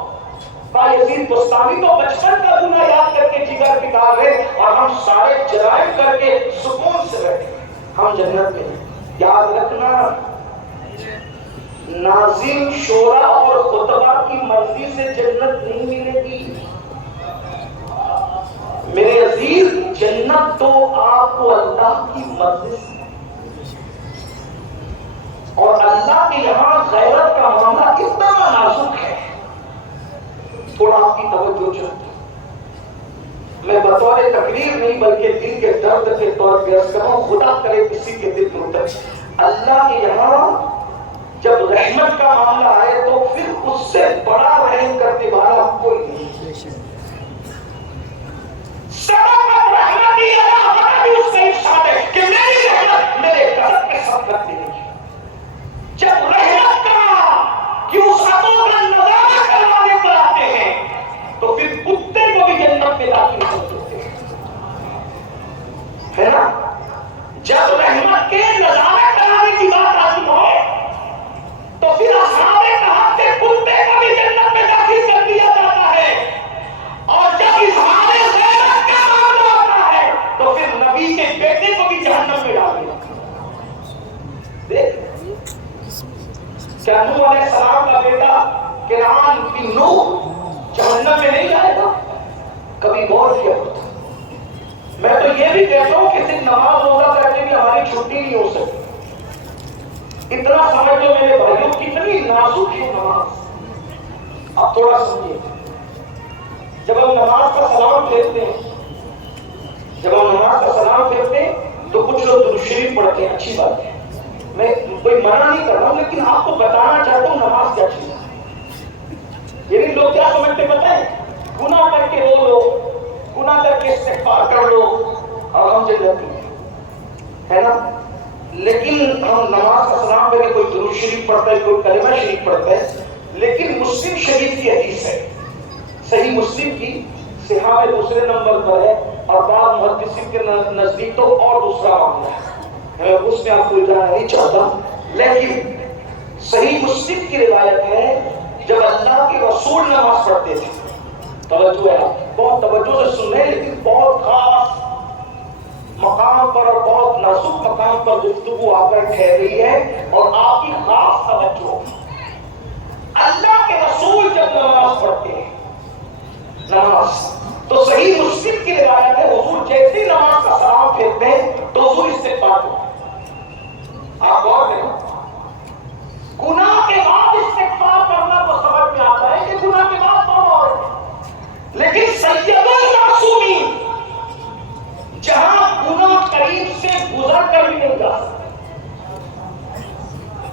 باعزید بستانی تو بچپن کا گناہ یاد کر کے جگر پگھال رہے اور ہم سارے جرائم کر کے سکون سے بیٹھے، ہم جنت میں ہیں۔ یاد رکھنا، ناظم شورا اور خطبہ کی مرضی سے جنت نہیں ملے گی میرے عزیز، جنت تو آپ کو اللہ کی مرضی سے، اور اللہ کے یہاں غیرت کا معاملہ اتنا نازک ہے، تھوڑا آپ کی توجہ چاہتی ہوں، میں بطور تقریر نہیں بلکہ دل کے درد کے طور پہ عرض کروں، خدا کرے کسی کے دل میں اتر۔ اللہ کے یہاں جب رحمت کا معاملہ آئے تو پھر اس سے بڑا رحم کرنے والا کوئی نہیں۔ سبب رحمتی اللہ اس کا ارشاد ہے کہ میری رحمت میرے غضب کے سبب نہیں۔ جب رحمت کا کہ اس عطوں کا نظارہ کروانے پر آتے ہیں تو پھر کتے کو کہ نوح جہنم میں نہیں جائے گا؟ کبھی غور کیا ہوتا؟ میں تو یہ بھی کہتا ہوں کہ صرف نماز روزہ کر کے بھی ہماری چھٹی نہیں ہو سکتی. اتنا سمجھ لو میرے بھائیوں کتنی نازک ہے نماز. اب تھوڑا سمجھیے. جب ہم نماز کا سلام پھیرتے ہیں تو کچھ لوگ درود شریف پڑھتے ہیں، اچھی بات ہے، میں کوئی منع نہیں کر رہا ہوں، لیکن آپ کو بتانا چاہتا ہوں نماز کیا چیز ہے. یعنی لوگ کیا سمجھتے پتہ ہے؟ گناہ کر کے رو لو، گناہ کر کے استغفار کر لو اور ہم جنتی ہے نا. لیکن ہم نماز کا سلام پہ کوئی درود شریف پڑھتا ہے، کوئی کلمہ شریف پڑھتا ہے. لیکن مسلم شریف کی حدیث ہے، صحیح مسلم کی صحاح میں دوسرے نمبر پر ہے، اور بعض محدثین کے نزدیک تو اور دوسرا معاملہ ہے، میں اس میں آپ کو اتنا نہیں چاہتا. لیکن صحیح مسلم کی روایت ہے جب اللہ کے رسول نماز پڑھتے تھے، توجہ ہے، بہت توجہ سے سن رہے ہیں، لیکن بہت خاص مقام پر اور بہت نازک مقام پر گفتگو آ کر ٹھہر رہی ہے، اور آپ کی خاص توجہ. اللہ کے رسول جب نماز پڑھتے ہیں نماز، تو صحیح مسلم کی روایت ہے حضور جیسے نماز کا سلام پھیرتے ہیں تو حضور استغفار کرتے ہیں. آپ غور کریں، گناہ کے بعد استغفار کرنا تو سمجھ میں آتا ہے کہ گناہ کے بعد توبہ ہو رہی ہے، لیکن سید المعصومین جہاں گناہ قریب سے گزر کر بھی نہیں جا سکتا،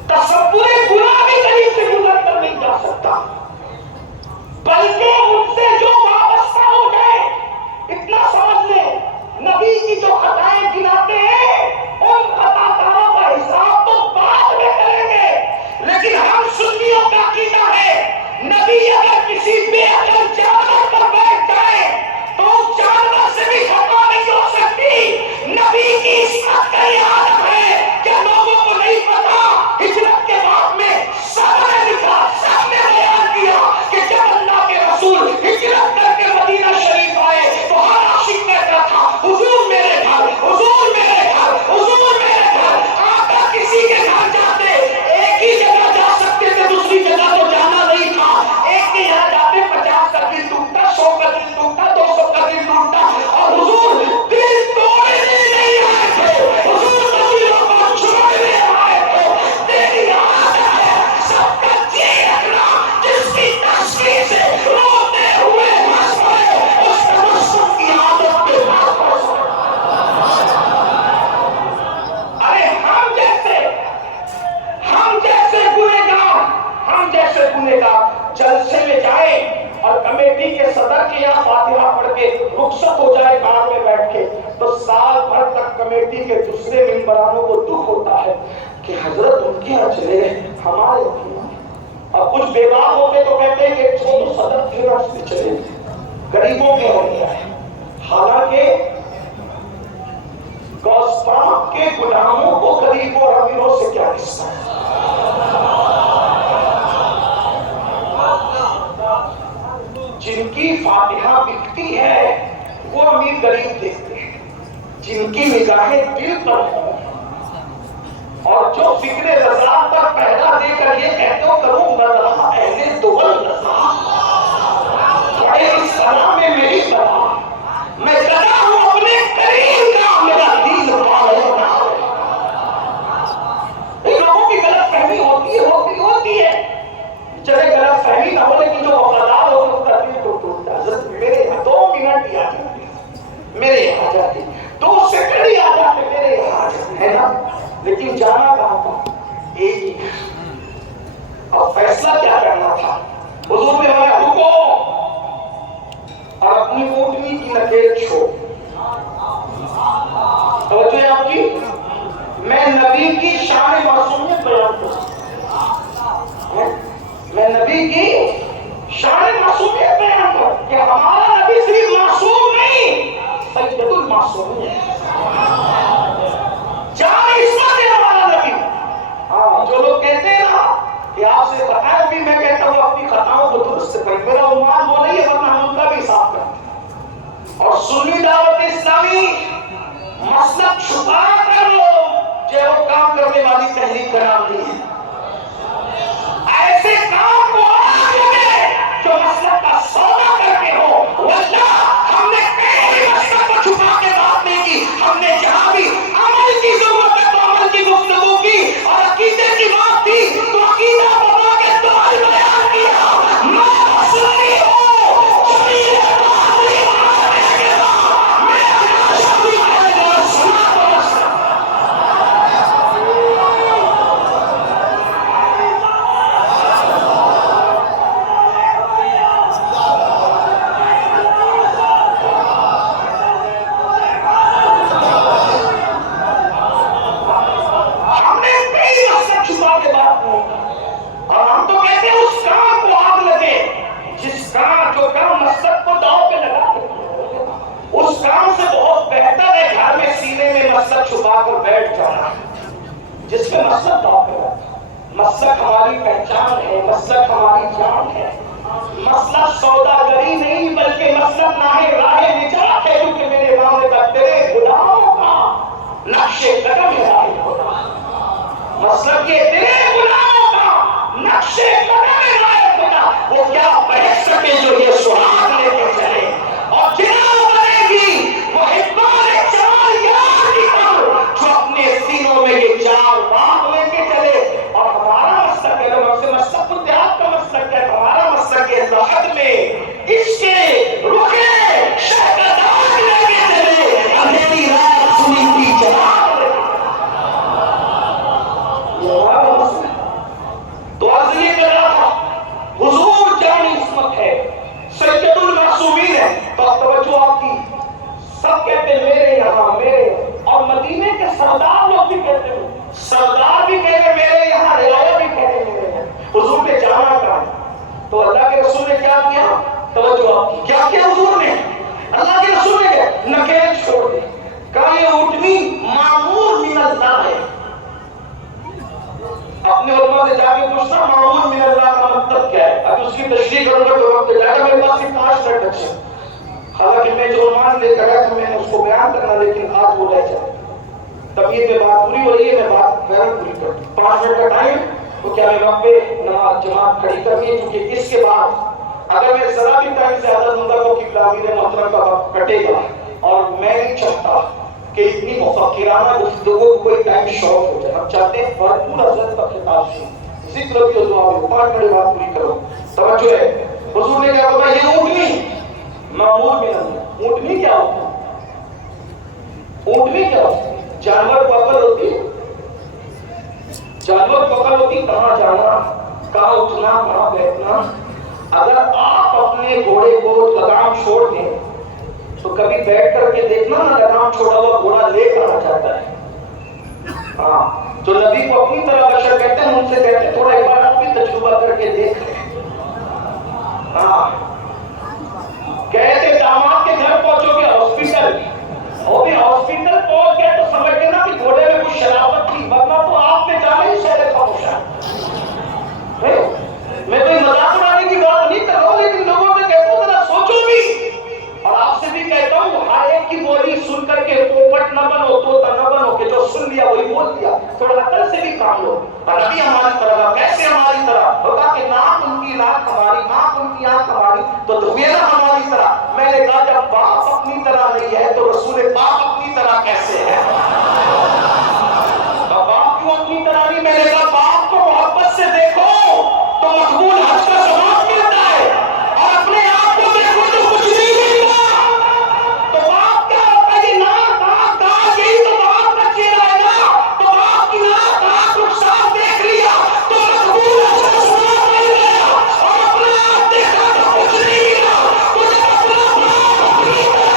تصور گناہ بھی قریب سے گزر کر نہیں جا سکتا، بلکہ ان سے جو وابستہ ہو جائے، اتنا سمجھ لیں نبی کی جو خطائیں گناتے ہیں ان خطا کاروں کا حساب تو بعد میں کریں گے. لیکن ہم سنیوں کا عقیدہ ہے نبی اگر کسی بے عقل جانور پر بیٹھ جائے تو اس جانور سے بھی خطا نہیں ہو سکتی. نبی کی عصمت کا یہ عالم ہے کہ لوگوں کو نہیں پتا. ہجرت کے بعد میں سب نے لکھا، سب نے بیان کیا کہ جب اللہ کے رسول ہجرت کر کے مدینہ شریف آئے تو ہر عاشق کہتا تھا حضور میرے گھر، حضور میرے گھر، حضور میرے گھر. آقا کسی کے گھر جاتے ایک ہی جگہ جا سکتے تھے، دوسری جگہ تو جانا نہیں تھا. ایک کے یہاں جاتے 50 کا دل ٹوٹتا، 100 کا دل ٹوٹتا، 200 کا دل ٹوٹتا، اور حضور دل توڑنے نہیں آئے تھے، حضور دلوں کو چھوڑنے آئے تھے. تیری عادت ہے سب کا جی رکھنا، جس کی تصویر سے روتے ہوئے ہنس پڑے اس تبسم کی عادت پہ واپس. ارے ہم جیسے گنہگار جلسے میں جائیں اور کمیٹی کے صدر کے یہاں فاتحہ پڑھ کے رخصت ہو جائے کار میں بیٹھ کے، تو سال بھر تک کمیٹی کے دوسرے ممبرانوں کو دکھ ہوتا ہے کہ حضرت ان کے یہاں چلے گئے، ہمارے یہاں. اور کچھ بیمار ہوتے تو کہتے ہیں کہ چھوٹو صدر کے راستے چلے گئے، غریبوں کے ہو گیا ہے. حالانکہ گوسپاک کے غلاموں کو غریبوں اور امیروں سے کیا رشتہ ہے؟ جن کی فاتحہ بکتی ہے وہ امیر غریب دیکھتے ہیں، جن کی نگاہیں دل پر ہوں اور جو فکر رضا پر پہلا دے کر یہ کہتے ہو کروں مدعا اہل دول رضا، بڑے اس سلام میں میری دعا، میں گدا ہوں اپنے قریب کا، میرا دل پالے نہ. لوگوں کی غلط فہمی ہوتی ہے. چلے غلط فہمی نہ ہو، لیکن جو وفادار ہو اس کا دل تو ٹوٹتا. حضرت میرے یہاں 2 منٹ ہی آ جاتے، میرے یہاں جاتے 2 سیکنڈ ہی آ جاتے، میرے یہاں ہے نا. لیکن جانا کہاں تھا؟ ایک ہی. اب فیصلہ کیا کرنا تھا؟ حضور نے ہمیں رکو اور اپنی اونٹنی کی نکیل چھوڑ. توجہ ہے آپ کی؟ میں نبی کی شان معصومیت بیان کروں، میں نبی کی شان معصومیت بیان کروں کہ ہمارا نبی صرف معصوم نہیں، سید المعصومین ہے، جان عصمت ہے ہمارا نبی. ہاں جو لوگ کہتے ہیں نا کہ آپ سے خطائیں بھی، میں کہتا ہوں اپنی خطاؤں کو درست کریں. میرا عنوان وہ نہیں ہے، ورنہ ہم ان کا بھی حساب کرتے ہیں. اور سنی دعوت اسلامی مسلک چھپا کر لو جو وہ کام کرنے والی تحریک کا نام نہیں ہے. ایسے کام کو آج میں جو مسلک کا سودا کرتے ہو، واللہ ہم نے کہیں مسلک کو چھپا کے بات نہیں کی. ہم نے جہاں بھی عمل کی ضرورت ہے تو عمل کی گفتگو کی، اور عقیدے کی بات تھی تو عقیدہ بنا کے تمہیں بیان کیا. میں مسلمی ہوں، جمیل قادری ماننے کے بعد میں شبی کا سنا تو مسلم. ہم نے کئی مسلک چھپا کے بات نہیں کی، اور ہم تو کہتے ہیں اس کام کو آگ لگے جس کام جو کام مسلک کو داؤ پہ لگا دے. اس کام سے بہت بہتر ہے گھر میں سینے میں مسلک چھپا کر بیٹھ جانا جس پہ مسلک داؤ پہ لگا. مسلک ہماری پہچان ہے، مسلک ہماری جان ہے. مسلک سوداگری نہیں بلکہ مسلک راہ نجات ہے، کیونکہ میرے امام نے کہا تیرے غلاموں کا نقش قدم ہے راہ خدا. مسلک یہ تیرے غلاموں کا نقش قدم ہے راہ خدا. وہ کیا بہت سکے جو یہ سراغ لے کے چلے، اور جناب بنے گی وہ اقبال چار یار کی طرح جو اپنے سینوں میں یہ چار باغ لے کے چلے. اور ہمارا مسلک ہے، ہم سے مسلک تو دیہات کا مسلک ہے، ہمارا مسلک ہے زہد میں اس کے رکے شہکدار لے کے چلے، اندھیری رات سنی تھی جناب لے کے. یہ ہمارا مسلک. تو عرض یہ کر رہا تھا حضور جانی عصمت ہے، سید المعصومین ہے. تو توجہ آپ کی، سب کہتے ہیں میرے یہاں میرے، اور مدینے کے سردار لوگ بھی کہتے ہیں، سردار بھی کہتے ہیں میرے یہاں، رعایا بھی کہتے ہیں میرے یہاں. حضور نے جانا کہا تو اللہ کے رسول نے کیا کیا؟ توجہ آپ کی، کیا کیا حضور نے؟ اللہ کے رسول نے نکیل چھوڑ دی. کہا یہ اونٹنی معمور من اللہ ہے. اپنے علماء سے جا کے پوچھنا معمول من اللہ کا مطلب کیا ہے. اب اس کی تشریح کروں گا تو وقت جائے گا، میرے پاس صرف 5 منٹ بچے. حالانکہ میں جو عنوان لے کر آیا تھا میں نے اس کو بیان کرنا، لیکن آج وہ رہ جائے. طبیعت میں بات پوری ہو رہی ہے، میں بات بیان پوری کروں. 5 منٹ کا ٹائم تو کیا میں وقت پہ نماز جماعت کھڑی کرنی ہے، کیونکہ اس کے بعد اگر میں ذرا بھی ٹائم زیادہ دوں گا تو قبلہ امیر محترم کا وقت کٹے گا، اور میں نہیں چاہتا کہ اتنی مفکرانہ گفتگو کو کوئی ٹائم شارٹ ہو جائے. ہم چاہتے ہیں بھرپور حضرت کا خطاب سے ذکر بھی ہو، دعا بھی. 5 منٹ بات پوری کرو. توجہ ہے، حضور نے کیا بولا؟ یہ اونٹنی معمول میں نہیں. اونٹنی کیا ہوتا ہے؟ اونٹنی کیا ہوتا ہے؟ جانور کو عقل ہوتی ہے، جانور کو عقل ہوتی کہاں جانا، کہاں اٹھنا، کہاں بیٹھنا. اگر آپ اپنے گھوڑے کو لگام چھوڑ دیں تو کبھی بیٹھ کر کے دیکھنا نا، لگام چھوڑا ہوا گھوڑا لے کر آ جاتا ہے. ہاں، تو نبی کو اپنی طرح بشر کہتے ہیں، ان سے کہتے ہیں تھوڑا ایک بار آپ بھی تجربہ کر کے دیکھ لیں. ہاں، کہتے داماد کے گھر پہنچو گے ہاسپٹل، وہ بھی ہاسپٹل پہنچ گئے تو سمجھ لینا کہ گھوڑے میں کچھ شرافت تھی، ورنہ تو آپ نے جانا ہی شہر خاموش ہے. میں کوئی مذاق اڑانے کی بات نہیں کر رہا ہوں، لیکن لوگوں سے کہتا ہوں ذرا سوچو بھی. اور آپ سے بھی کہتا ہوں ہر ایک کی بولی سن کر کے پوپٹ نہ بنو، طوطا نہ بنو کہ جو سن لیا وہی بول دیا. تھوڑا عقل سے بھی کام لو. اور ابھی ہماری طرح کیسے ہماری طرح ہوگا کہ ناک ان کی ناک ہماری، آنکھ ان کی آنکھ ہماری، تو دھویے نا ہماری طرح. میں نے کہا جب باپ اپنی طرح نہیں ہے تو رسول پاک اپنی طرح کیسے ہے؟ باپ کیوں اپنی طرح نہیں؟ میں نے کہا باپ کو محبت سے دیکھو تو مقبول حج کا ثواب ملتا ہے، اور اپنے آپ کو دیکھو تو کچھ نہیں ملتا. تو باپ کیا ہوتا ہے؟ یہ ناک آنکھ دانت یہی تو باپ کا چہرہ ہے نا. تو باپ کی ناک آنکھ رخسار دیکھ لیا تو مقبول حج کا ثواب مل گیا، اور اپنے آپ دیکھا تو کچھ نہیں ملا. تو جب اپنا باپ اپنی طرح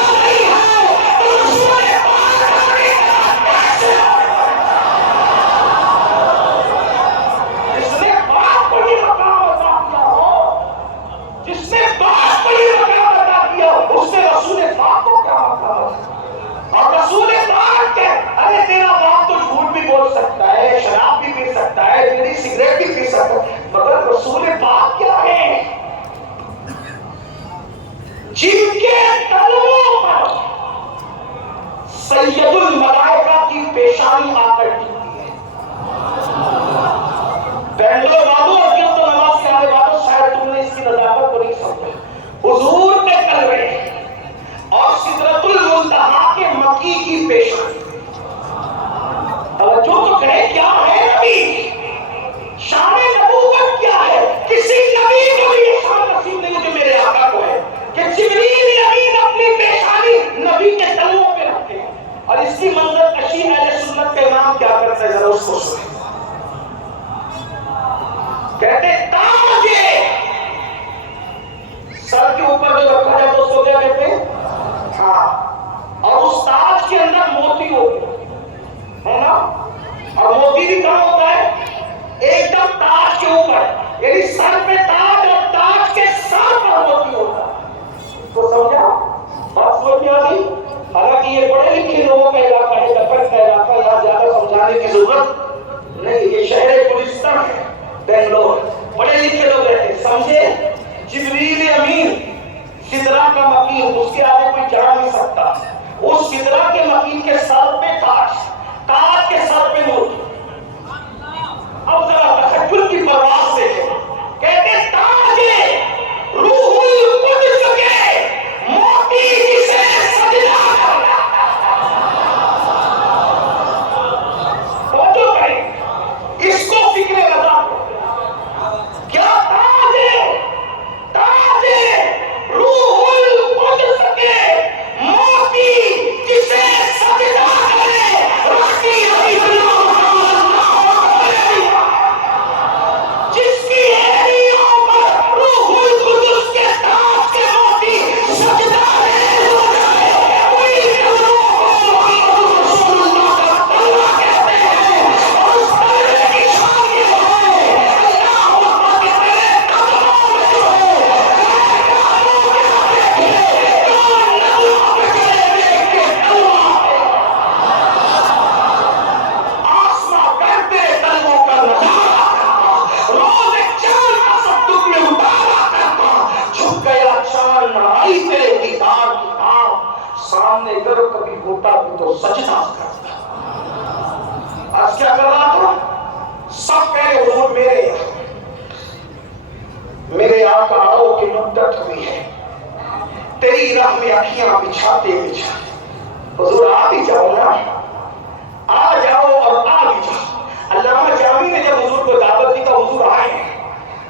مکی کی پیشانی. توجہ تو کرے کیا ہے نبی، شان نبوت کیا ہے. کسی نبی کو بھی یہ شان نصیب نہیں جو میرے آقا کو ہے کہ جبریل امین اپنی پیشانی نبی کے تلووں پہ رکھتے ہیں. اور اس کی منظر کشی اہل سنت کا امام کیا کرتا ہے ذرا اس کو سنیں. کہتے تاجے سر کے اوپر جو رکھا جائے تو اس کو کیا کہتے ہیں؟ ہاں. اور اس تاج کے اندر موتی ہوتے ہے نا. اور موتی بھی کہاں ہوتا ہے؟ ایک دم تاج کے اوپر، یعنی سر پہ تاج اور تاج کے سر پر موتی ہوتا ہے. تو سمجھا بات سمجھ میں آ گئی. حالانکہ یہ پڑھے لکھے لوگوں کا علاقہ ہے، دفن کا علاقہ، یہاں زیادہ سمجھانے کی ضرورت نہیں. یہ شہر گلستان ہے بنگلور، پڑھے لکھے لوگ رہتے سمجھے. جبریل امین سدرا کا مکین، اس کے آگے کوئی جا نہیں سکتا. اس سدرا کے مکین کے سر پہ تاج، تاج کے سر پہ موتی. اب ذرا تخیل کی پرواز سے کہتے تاج روح القدس کے موتی جسے سجدہ کرنا. توجہ کریں، اس کو فکر لگا. کیا تاج ہے؟ تاج روح القدس کے موتی جسے سجدہ کرے. رکھی جس کی ایڑیوں پر روح القدس کے تاج کے موتی سجدہ ہو جائے. کوئی رسول اللہ کا تلوہ کہتے ہیں اور اس تلوے کی شان یہ ہے اللہ اکبر کے تیرے قدموں میں جو ہے آسمان کرتے تلووں کا نظارہ کرتا، روز ایک چاند کا صدق میں اتارا کرتا. جھک گیا چاند آئی تیرے دیدار کی آنکھ، سامنے اگر کبھی ہوتا بھی تو سجدہ کرتا. آج کیا کر رہا تھا؟ سب کہہ رہے حضور میرے آقا آؤ کی مدت ہوئی ہے، تیری راہ میں اکھیاں بچھاتے بچھاتے. حضور آ بھی جاؤ نا، آ جاؤ اور آ بھی جاؤ. علامہ جامی نے جب حضور کو دعوت دی تو حضور آئے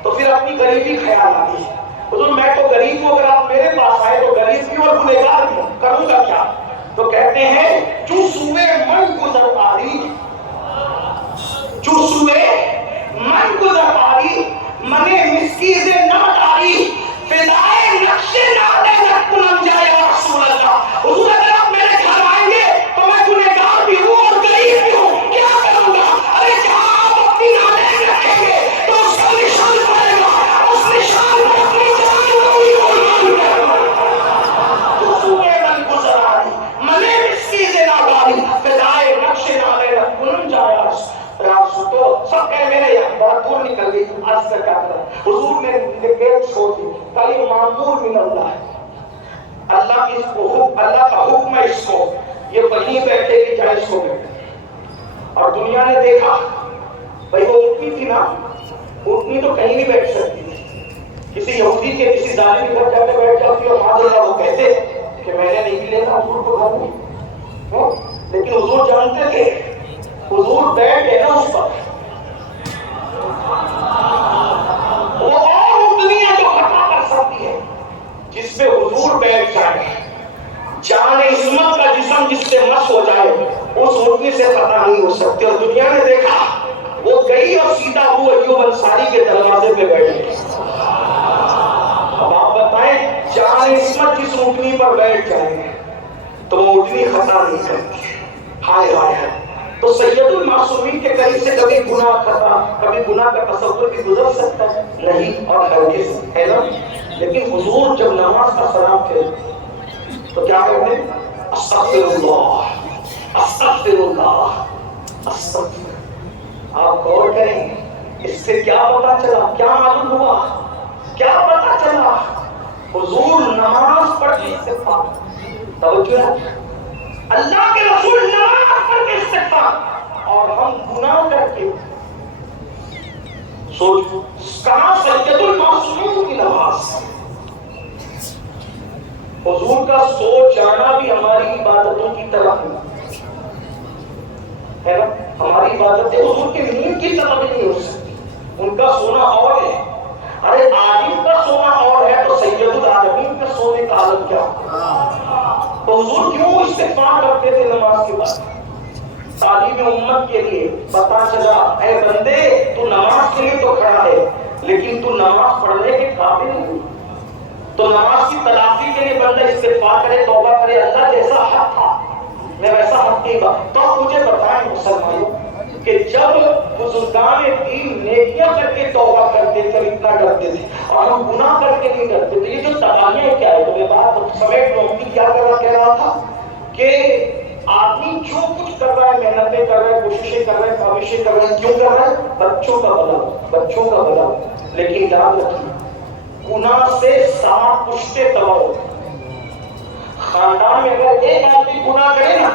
تو پھر اپنی غریبی خیال آ گئی. حضور میں تو غریب ہوں، اگر آپ میرے پاس آئے تو غریب بھی اور گنہگار بھی ہوں، کروں گا کیا؟ تو کہتے ہیں جو سوئے من گزر آری، جو سوئے من گزر آری، منے مسکیز نمٹ آری، فدائے نقش نادے نت کنم جائے یا رسول اللہ. حضور اگر آپ میرے گھر آئیں گے تو میں گنہگار بھی ہوں اور غریب بھی ہوں، کیا کروں گا؟ ارے جہاں آپ اپنی نادے رکھیں گے تو اس کا نشان پڑے گا، اس نشان پر اپنی جان کو بھی قربان کروں گا. جو سوئے من گزر آری، منے مسکیز ناداری، فدائے نقش نادے نت کنم جائے یا رسول. تو سب کہہ میرے یہاں بہت دور نکل گئی. آج تک کیا کرا حضور نے گیٹ چھوڑ دی. کل یہ معمول من اللہ ہے، اللہ کی اللہ کا حکم ہے اس کو، یہ وہیں بیٹھے گی جہاں اس کو بیٹھے. اور دنیا نے دیکھا بھائی وہ اٹھنی تھی نا، اٹھنی تو کہیں نہیں بیٹھ سکتی تھی. کسی یہودی کے کسی ظالم کے گھر جا کے بیٹھ جاتی اور معاذ اللہ وہ کہتے کہ میں نے نہیں لینا حضور کو گھر میں. لیکن حضور جانتے تھے حضور بیٹھ گئے نا اس پر، وہ اور اٹھنی ہے جو خطا کر سکتی ہے. جس پہ حضور بیٹھ جائے، جان عظمت کا جسم جس سے مس ہو جائے، اس اٹھنی سے خطا نہیں ہو سکتی. اور دنیا نے دیکھا وہ گئی اور سیدھا ابو ایوب انصاری کے دروازے پہ بیٹھ گئی. اب آپ بتائیں جان عظمت جس اٹھنی پر بیٹھ جائے تو وہ اٹھنی خطا نہیں کرتی. ہائے ہائے ہائے. تو سید المعصومین کے قریب سے کبھی گناہ خطا، کبھی گناہ کا تصور بھی گزر سکتا ہے نہیں، اور ہرگز ہے نا. لیکن حضور جب نماز کا سلام پھیرتے تو کیا کہتے ہیں؟ استغفر اللہ استغفر اللہ استغفر. آپ غور کریں اس سے کیا پتا چلا، کیا معلوم ہوا، کیا پتا چلا؟ حضور نماز پڑھ کے استغفار. توجہ ہے، اللہ کے رسول نماز پڑھ کے استغفار، اور ہم گناہ کر کے سوچ کہاں سید المعصومین کی نماز. حضور کا سوچ جانا بھی ہماری عبادتوں کی طرح ہے نا. ہماری عبادتیں حضور کی نیند کی طرح بھی نہیں ہو سکتی. ان کا سونا اور ہے. ارے عالم کا سونا اور ہے تو سید العالمین کا سونے کا عالم کیا ہوگا؟ تو حضور کیوں استغفار کرتے تھے نماز کے بعد؟ تعلیم امت کے لیے. پتا چلا اے بندے تو نماز کے لیے تو کھڑا ہے لیکن تو نماز پڑھنے کے قابل نہیں. تو نماز کی تلافی کے لیے بندہ استغفار کرے, توبہ کرے. اللہ جیسا حق تھا میں ویسا حق نہیں تھا. تو مجھے بتائیں مسلمانوں کہ جب بزرگان دین نیکیاں کر کے توبہ کرتے تھے اتنا ڈرتے تھے اور ہم گناہ کر کے نہیں ڈرتے تھے. یہ جو تباہیاں کیا ہے, تو یہ بات سمیٹ لو. کیا کہہ رہا تھا کہ آدمی جو کچھ کر رہا ہے, محنتیں کر رہا ہے, کوششیں کر رہا ہے, کاوشیں کر رہا ہے, کیوں کر رہا ہے؟ بچوں کا بھلا, بچوں کا بھلا. لیکن یاد رکھیے گناہ سے 7 پشتے تباہ ہوتے ہیں. خاندان میں اگر ایک آدمی گناہ کرے نا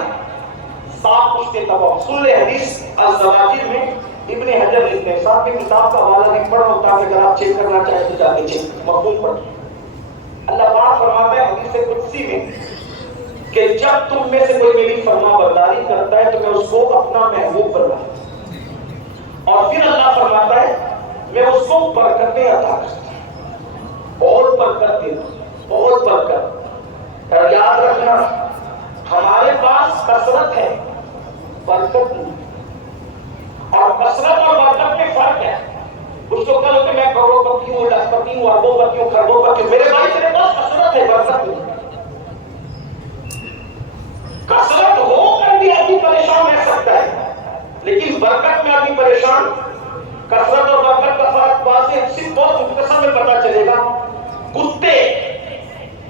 7 پشتے تباہ. سن لے حدیث الزواجر میں ابن حجر لکھتے ہیں. صاحب کی کتاب کا حوالہ بھی پڑھ ہوتا ہے, اگر آپ چیک کرنا چاہیں تو جا کے چیک مفہوم پڑھ. اللہ پاک فرماتا ہے حدیث قدسی میں کہ جب تم میں سے کوئی میری فرما برداری کرتا ہے تو میں اس کو اپنا محبوب بنا. اور پھر اللہ فرماتا ہے میں اس کو برکتیں عطا کرتا ہوں, بہت برکت دیتا ہوں, بہت برکت. اور یاد رکھنا ہمارے پاس کثرت ہے, برکت نہیں. اور کثرت اور برکت میں فرق ہے. کچھ تو کہو کہ میں کروڑ پتی ہوں, لاکھ پتی ہوں, اربوں پتی ہوں, خربوں پتی ہوں. میرے بھائی تیرے پاس کثرت ہے, برکت نہیں. کثرت ہو کر بھی آدمی پریشان رہ سکتا ہے لیکن برکت میں آدمی پریشان. کثرت اور برکت کا فرق واضح صرف بہت مختصر میں پتا چلے گا. کتے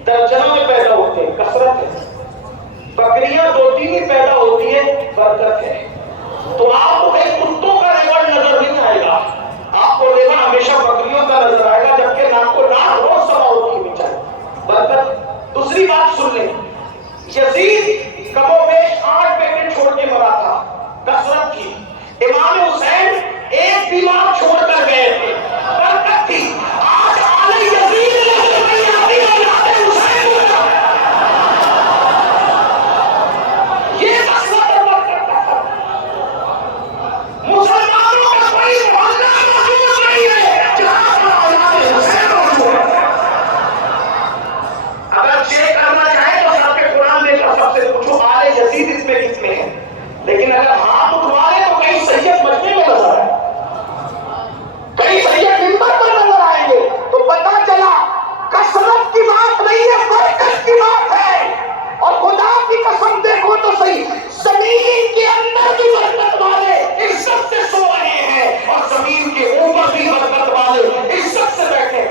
درجنوں میں پیدا ہوتے ہیں, کثرت ہے. بکریاں 2-3 ہی پیدا ہوتی ہے, برکت ہے. تو آپ کو کہیں کتوں کا ریوڑ نظر نہیں آئے گا, آپ کو ریوڑ ہمیشہ بکریوں کا نظر آئے گا, جبکہ ناک کو ناک روز سوا ہوتی ہے بیچارے, برکت. دوسری بات سن لیں, یزید کم و بیش 8 بیٹے چھوڑ کے مرا تھا, کثرت کی. امام حسین ایک بیمار چھوڑ کر گئے تھے, برکت تھی. آج آل یزید یہ کثرت اور برکت کا فرق. مسلمانوں کا کوئی محلہ موجود نہیں ہے جہاں پر اولاد حسین موجود ہے. اگر چیک کرنا چاہے تو سب کے قرآن لے کر سب سے پوچھو آل یزید اس میں کس میں ہے. لیکن اگر ہاتھ اٹھوا لے تو کہیں سید مجمع میں نظر آئے, کہیں سید منبر پر نظر آئیں گے. تو پتہ چلا کثرت کی بات نہیں ہے, برکت کی بات ہے. اور خدا کی قسم دیکھو تو صحیح, زمین کے اندر بھی برکت والے عزت سے سو رہے ہیں اور زمین کے اوپر بھی برکت والے عزت سے بیٹھے.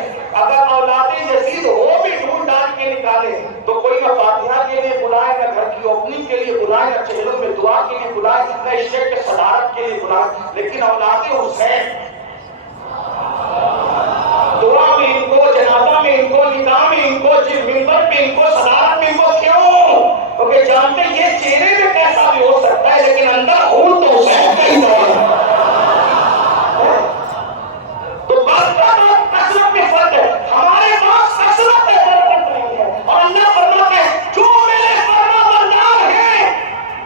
اگر اولاد یزید ہو بھی ڈھونڈ ڈال کے نکالے تو کوئی نہ فاتحہ کے لیے بلائے, نہ گھر کی اوپننگ کے لیے بلائے, نہ چہروں میں دعا کے لیے بلائے, نہ اسٹیج کے صدارت کے لیے بلائے. لیکن اولاد حسین دعا میں ان کو, جنازہ میں ان کو, نکاح میں ان کو, منبر پہ ان کو, صدارت میں ان کو. کیوں؟ کیونکہ جانتے یہ چہرے میں پیسہ بھی ہو سکتا ہے لیکن اندر خون تو حسین کا ہی ہے. تو برکت اور کثرت میں فرق ہے. ہمارے پاس کثرت ہے, برکت نہیں ہے. اور اللہ فرماتا ہے جو میرے فرما بردار ہیں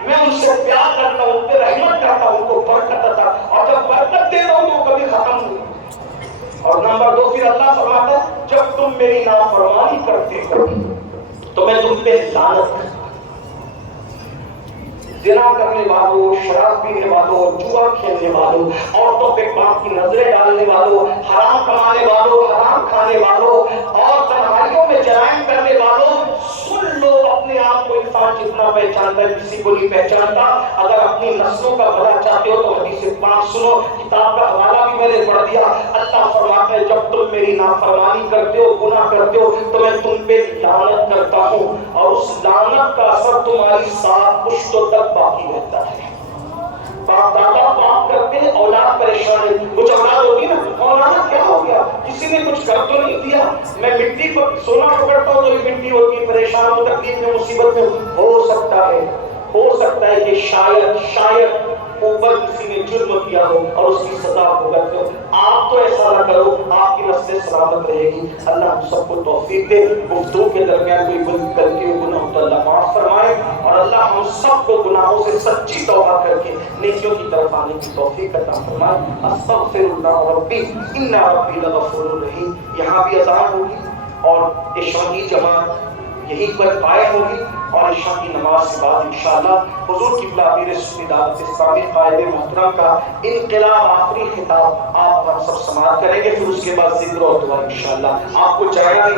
میں ان سے پیار کرتا ہوں, ان پہ رحمت کرتا ہوں, ان کو برکت عطا. اور جب برکت دیتا ہوں تو کبھی ختم نہیں. اور نمبر 2 پھر اللہ فرماتا ہے جب تم میری نافرمانی کرتے ہو تو میں تم پہ لعنت کرتا ہوں. زنا کرنے والوں, شراب پینے والوں, جوا کھیلنے والوں, عورتوں پہ پاک کی نظریں ڈالنے والوں, حرام کمانے والوں, حرام کھانے والوں اور تنہائیوں میں جرائم کرنے والوں, سن لو اپنے آپ کو انسان جتنا پہچانتا ہے کسی کو نہیں پہچانتا. اگر اپنی نسلوں کا بھلا چاہتے ہو تو حدیث پاک سنو, کتاب کا حوالہ بھی میں نے پڑھ دیا. اللہ فرماتا ہے جب تم میری نافرمانی کرتے ہو, گناہ کرتے ہو تو میں تم پہ لعنت کرتا ہوں اور اس لعنت کا اثر تمہاری 7 پشتوں تک باقی رہتا ہے. باپ دادا پاپ کرتے ہیں, اولاد پریشان ہے. کچھ اولاد ہوتی ہے نا, اولاد کیا ہو گیا, کسی نے کچھ کر تو نہیں دیا, میں مٹی کو سونا پکڑتا ہوں تو مٹی ہوتی ہے, پریشان ہو, تکلیف میں, مصیبت میں. ہو سکتا ہے کہ شاید اوپر کسی نے جرم کیا ہو اور اس کی سزا بھگتتے ہو. آپ تو ایسا نہ کرو, آپ کی نسلیں سلامت رہے گی. اللہ ہم سب کو توفیق دے. گفتگو کے درمیان کوئی غلطی ہو, گناہ ہو تو اللہ معاف فرمائے اور اللہ ہم سب کو گناہوں سے سچی توبہ کر کے نیکیوں کی طرف آنے کی توفیق عطا فرمائے. استغفر اللہ ربی ان ربی لغفور رحیم. یہاں بھی اذان ہوگی اور عشاء کی جماعت یہی پر قائم ہوگی اور عشاء کی نماز کے بعد انشاءاللہ حضور کی پیر سنی دعوت اسلامی قائد محترم کا انقلاب آخری خطاب آپ ہم سب سماعت کریں گے. پھر اس کے بعد ذکر اور دعا انشاءاللہ. آپ کو جانا نہیں